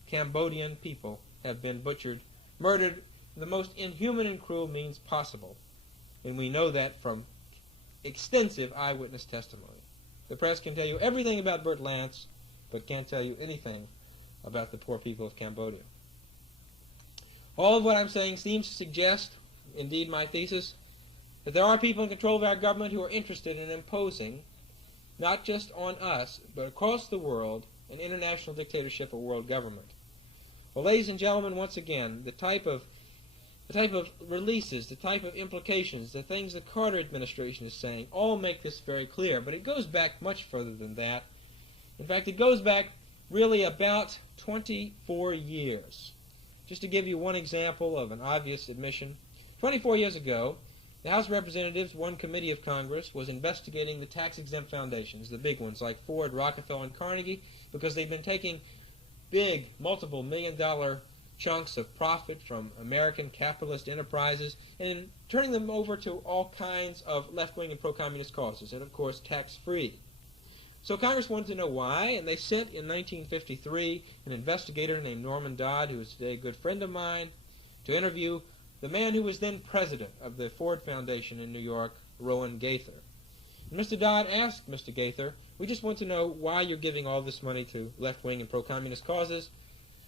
Cambodian people have been butchered, murdered in the most inhuman and cruel means possible. And we know that from extensive eyewitness testimony. The press can tell you everything about Bert Lance, but can't tell you anything about the poor people of Cambodia. All of what I'm saying seems to suggest, indeed my thesis, that there are people in control of our government who are interested in imposing, not just on us, but across the world, an international dictatorship or world government. Well, ladies and gentlemen, once again, the type of releases, the type of implications, the things the Carter administration is saying, all make this very clear. But it goes back much further than that. In fact, it goes back really about 24 years. Just to give you one example of an obvious admission, 24 years ago, the House of Representatives, one committee of Congress, was investigating the tax-exempt foundations, the big ones like Ford, Rockefeller, and Carnegie, because they've been taking big, multiple million-dollar chunks of profit from American capitalist enterprises and turning them over to all kinds of left-wing and pro-communist causes, and of course tax-free. So Congress wanted to know why, and they sent in 1953 an investigator named Norman Dodd, who is today a good friend of mine, to interview the man who was then president of the Ford Foundation in New York, Rowan Gaither. And Mr. Dodd asked Mr. Gaither, "We just want to know why you're giving all this money to left-wing and pro-communist causes."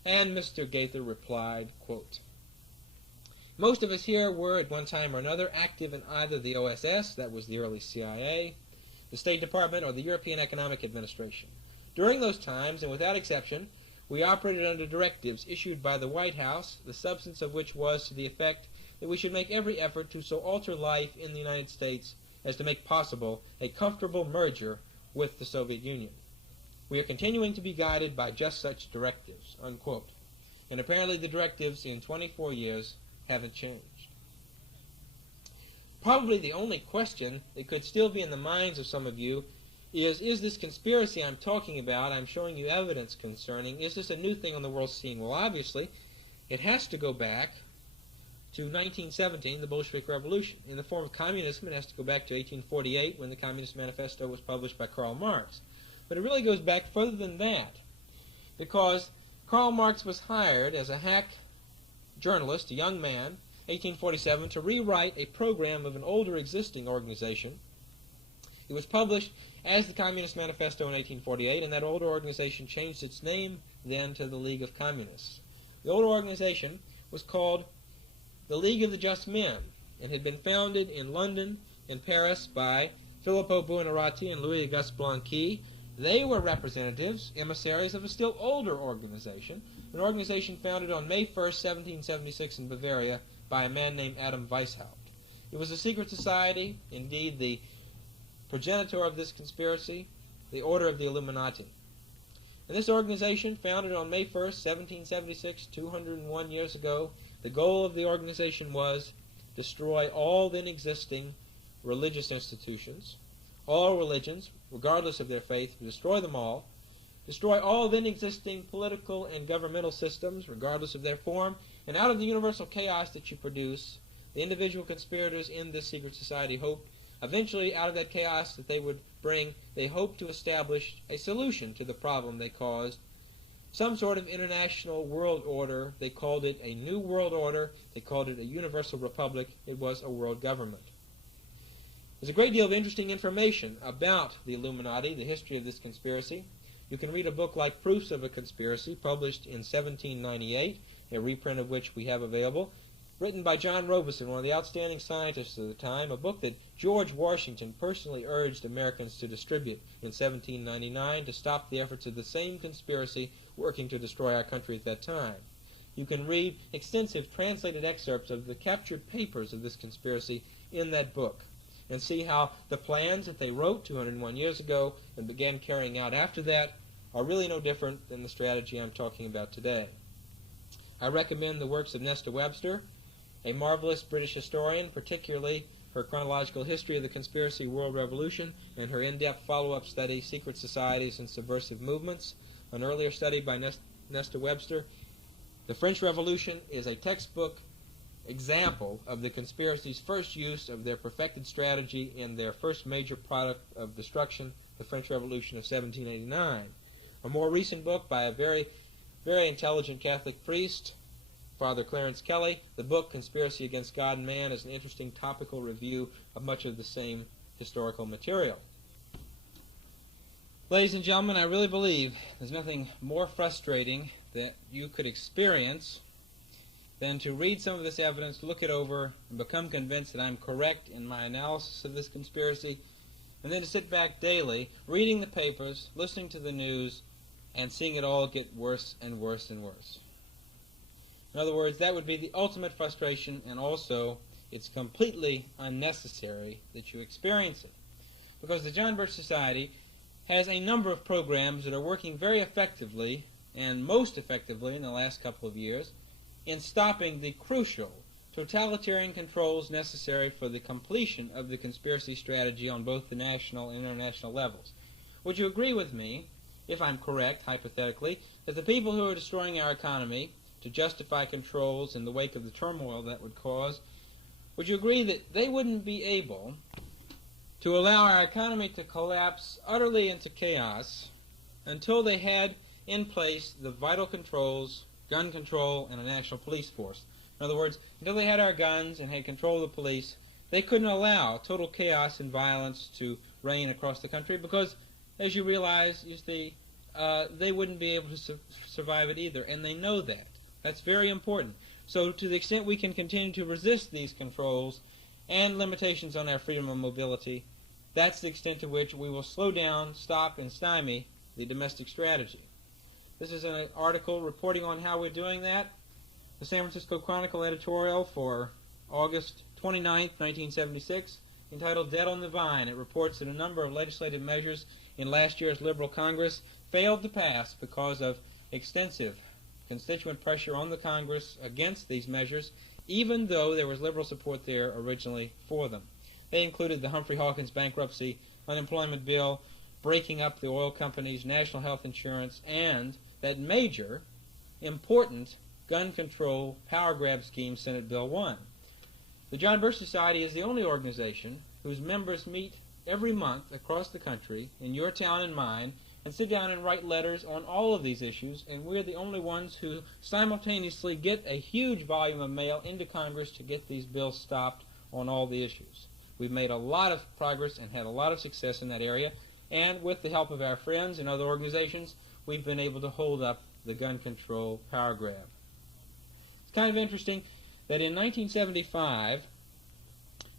And Mr. Gaither replied, quote, "Most of us here were at one time or another active in either the OSS, that was the early CIA, the State Department, or the European Economic Administration. During those times, and without exception, we operated under directives issued by the White House, the substance of which was to the effect that we should make every effort to so alter life in the United States as to make possible a comfortable merger with the Soviet Union. We are continuing to be guided by just such directives," unquote. And apparently the directives in 24 years haven't changed. Probably the only question that could still be in the minds of some of you is this conspiracy I'm talking about, I'm showing you evidence concerning, is this a new thing on the world scene? Well, obviously, it has to go back to 1917, the Bolshevik Revolution. In the form of communism, it has to go back to 1848, when the Communist Manifesto was published by Karl Marx. But it really goes back further than that, because Karl Marx was hired as a hack journalist, a young man, 1847, to rewrite a program of an older existing organization. It was published as the Communist Manifesto in 1848, and that older organization changed its name then to the League of Communists. The older organization was called the League of the Just Men, and had been founded in London and Paris by Filippo Buonarroti and Louis Auguste Blanqui. They were representatives, emissaries of a still older organization, an organization founded on May 1st, 1776 in Bavaria by a man named Adam Weishaupt. It was a secret society, indeed the progenitor of this conspiracy, the Order of the Illuminati. And this organization, founded on May 1st, 1776, 201 years ago, the goal of the organization was destroy all then existing religious institutions, all religions, regardless of their faith, destroy them all, destroy all then existing political and governmental systems, regardless of their form, and out of the universal chaos that you produce, the individual conspirators in this secret society hoped, eventually out of that chaos that they would bring, they hoped to establish a solution to the problem they caused, some sort of international world order. They called it a new world order. They called it a universal republic. It was a world government. There's a great deal of interesting information about the Illuminati, the history of this conspiracy. You can read a book like Proofs of a Conspiracy, published in 1798, a reprint of which we have available, written by John Robeson, one of the outstanding scientists of the time, a book that George Washington personally urged Americans to distribute in 1799 to stop the efforts of the same conspiracy working to destroy our country at that time. You can read extensive translated excerpts of the captured papers of this conspiracy in that book, and see how the plans that they wrote 201 years ago and began carrying out after that are really no different than the strategy I'm talking about today. I recommend the works of Nesta Webster, a marvelous British historian, particularly her chronological history of the conspiracy world revolution and her in-depth follow-up study, Secret Societies and Subversive Movements, an earlier study by Nesta Webster. The French Revolution is a textbook example of the conspiracy's first use of their perfected strategy in their first major product of destruction, the French Revolution of 1789. A more recent book by a very, very intelligent Catholic priest, Father Clarence Kelly, the book Conspiracy Against God and Man, is an interesting topical review of much of the same historical material. Ladies and gentlemen, I really believe there's nothing more frustrating that you could experience than to read some of this evidence, look it over, and become convinced that I'm correct in my analysis of this conspiracy, and then to sit back daily, reading the papers, listening to the news, and seeing it all get worse and worse and worse. In other words, that would be the ultimate frustration, and also it's completely unnecessary that you experience it. Because the John Birch Society has a number of programs that are working very effectively, and most effectively in the last couple of years, in stopping the crucial totalitarian controls necessary for the completion of the conspiracy strategy on both the national and international levels. Would you agree with me, if I'm correct, hypothetically, that the people who are destroying our economy to justify controls in the wake of the turmoil that would cause, would you agree that they wouldn't be able to allow our economy to collapse utterly into chaos until they had in place the vital controls, gun control, and a national police force? In other words, until they had our guns and had control of the police, they couldn't allow total chaos and violence to reign across the country because, as you realize, you see, they wouldn't be able to survive it either, and they know that. That's very important. So to the extent we can continue to resist these controls and limitations on our freedom of mobility, that's the extent to which we will slow down, stop, and stymie the domestic strategy. This is an article reporting on how we're doing that. The San Francisco Chronicle editorial for August 29, 1976, entitled Dead on the Vine. It reports that a number of legislative measures in last year's Liberal Congress failed to pass because of extensive constituent pressure on the Congress against these measures, even though there was liberal support there originally for them. They included the Humphrey Hawkins bankruptcy, unemployment bill, breaking up the oil companies, national health insurance, and that major, important gun control power grab scheme, Senate Bill 1. The John Birch Society is the only organization whose members meet every month across the country, in your town and mine, and sit down and write letters on all of these issues, and we're the only ones who simultaneously get a huge volume of mail into Congress to get these bills stopped on all the issues. We've made a lot of progress and had a lot of success in that area, and with the help of our friends and other organizations, we've been able to hold up the gun control power grab. It's kind of interesting that in 1975,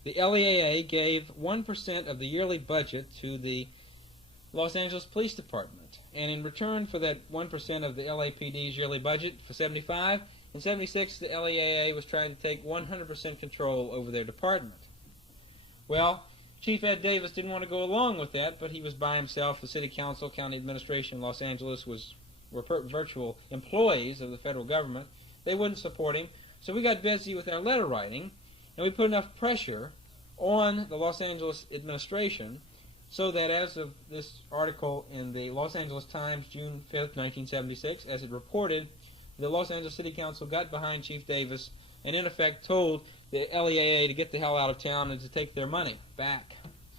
the LEAA gave 1% of the yearly budget to the Los Angeles Police Department. And in return for that 1% of the LAPD's yearly budget for 75, in 76 the LEAA was trying to take 100% control over their department. Well, Chief Ed Davis didn't want to go along with that, but he was by himself. The city council, county administration in Los Angeles were virtual employees of the federal government. They wouldn't support him. So we got busy with our letter writing, and we put enough pressure on the Los Angeles administration so that as of this article in the Los Angeles Times, June 5th, 1976, as it reported, the Los Angeles City Council got behind Chief Davis and in effect told the LEAA to get the hell out of town and to take their money back,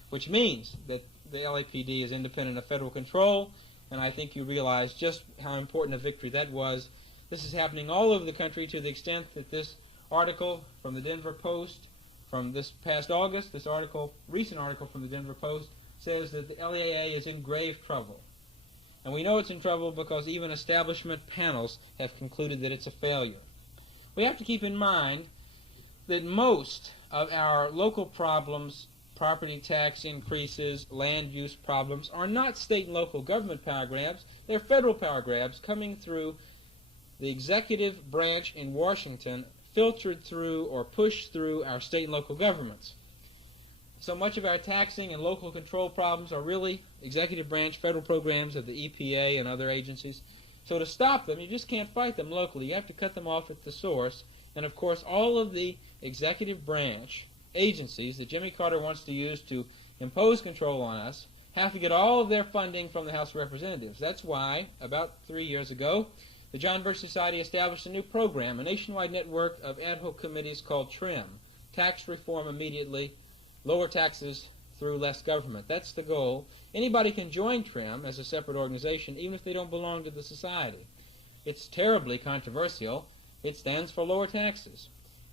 which means that the LAPD is independent of federal control, and I think you realize just how important a victory that was. This is happening all over the country to the extent that this article from the Denver Post from this past August, this recent article from the Denver Post, says that the LEAA is in grave trouble. And we know it's in trouble because even establishment panels have concluded that it's a failure. We have to keep in mind that most of our local problems, property tax increases, land use problems, are not state and local government power grabs. They're federal power grabs coming through the executive branch in Washington, filtered through or pushed through our state and local governments. So much of our taxing and local control problems are really executive branch federal programs of the EPA and other agencies. So to stop them, you just can't fight them locally. You have to cut them off at the source. And of course, all of the executive branch agencies that Jimmy Carter wants to use to impose control on us have to get all of their funding from the House of Representatives. That's why, about 3 years ago, the John Birch Society established a new program, a nationwide network of ad hoc committees called TRIM, Tax Reform Immediately, Lower Taxes Through Less Government. That's the goal. Anybody can join TRIM as a separate organization, even if they don't belong to the society. It's terribly controversial. It stands for lower taxes.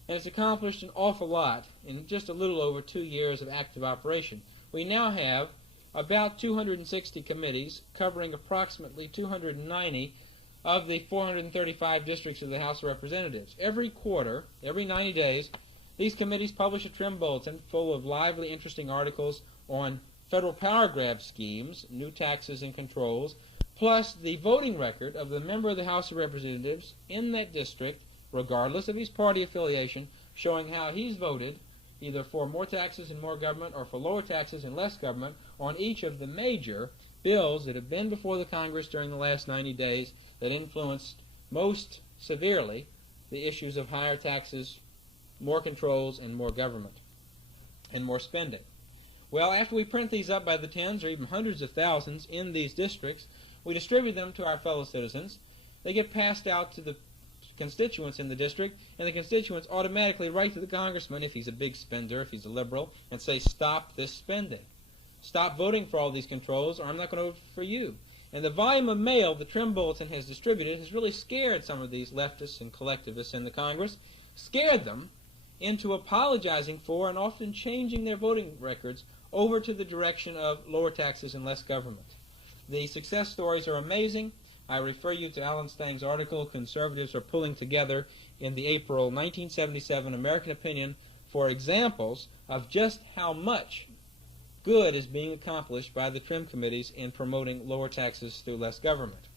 And it's accomplished an awful lot in just a little over 2 years of active operation. We now have about 260 committees covering approximately 290 of the 435 districts of the House of Representatives. Every quarter, every 90 days, these committees publish a trim bulletin full of lively, interesting articles on federal power grab schemes, new taxes and controls, plus the voting record of the member of the House of Representatives in that district, regardless of his party affiliation, showing how he's voted either for more taxes and more government or for lower taxes and less government on each of the major bills that have been before the Congress during the last 90 days that influenced most severely the issues of higher taxes, more controls, and more government, and more spending. Well, after we print these up by the tens or even hundreds of thousands in these districts, we distribute them to our fellow citizens. They get passed out to the constituents in the district, and the constituents automatically write to the congressman, if he's a big spender, if he's a liberal, and say, stop this spending. Stop voting for all these controls, or I'm not going to vote for you. And the volume of mail the Trim Bulletin has distributed has really scared some of these leftists and collectivists in the Congress, scared them into apologizing for and often changing their voting records over to the direction of lower taxes and less government. The success stories are amazing. I refer you to Alan Stang's article, Conservatives Are Pulling Together, in the April 1977 American Opinion, for examples of just how much good is being accomplished by the trim committees in promoting lower taxes through less government.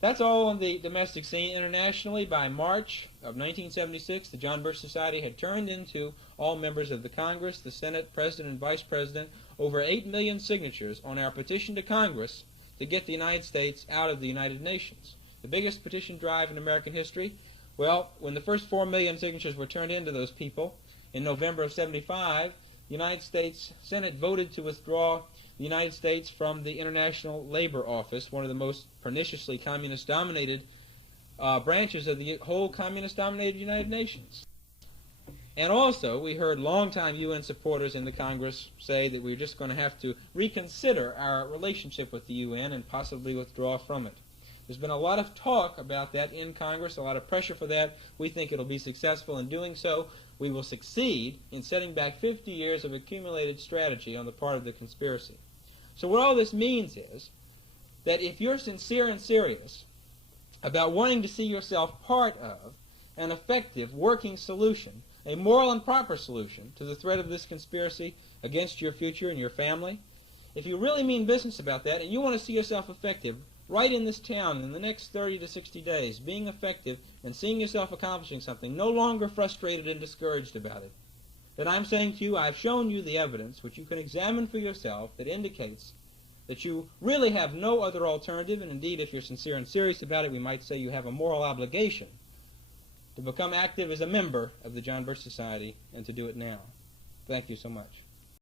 That's all on the domestic scene. Internationally, by March of 1976, the John Birch Society had turned into all members of the Congress, the Senate, President, and Vice President, over 8 million signatures on our petition to Congress to get the United States out of the United Nations. The biggest petition drive in American history. Well, when the first 4 million signatures were turned into those people, in November of 75, the United States Senate voted to withdraw the United States from the International Labor Office, one of the most perniciously communist-dominated branches of the whole communist-dominated United Nations. And also, we heard longtime UN supporters in the Congress say that we're just going to have to reconsider our relationship with the UN and possibly withdraw from it. There's been a lot of talk about that in Congress, a lot of pressure for that. We think it'll be successful in doing so. We will succeed in setting back 50 years of accumulated strategy on the part of the conspiracy. So what all this means is that if you're sincere and serious about wanting to see yourself part of an effective working solution, a moral and proper solution to the threat of this conspiracy against your future and your family, if you really mean business about that and you want to see yourself effective right in this town in the next 30 to 60 days, being effective and seeing yourself accomplishing something, no longer frustrated and discouraged about it, then I'm saying to you, I've shown you the evidence which you can examine for yourself that indicates that you really have no other alternative, and indeed, if you're sincere and serious about it, we might say you have a moral obligation to become active as a member of the John Birch Society and to do it now. Thank you so much.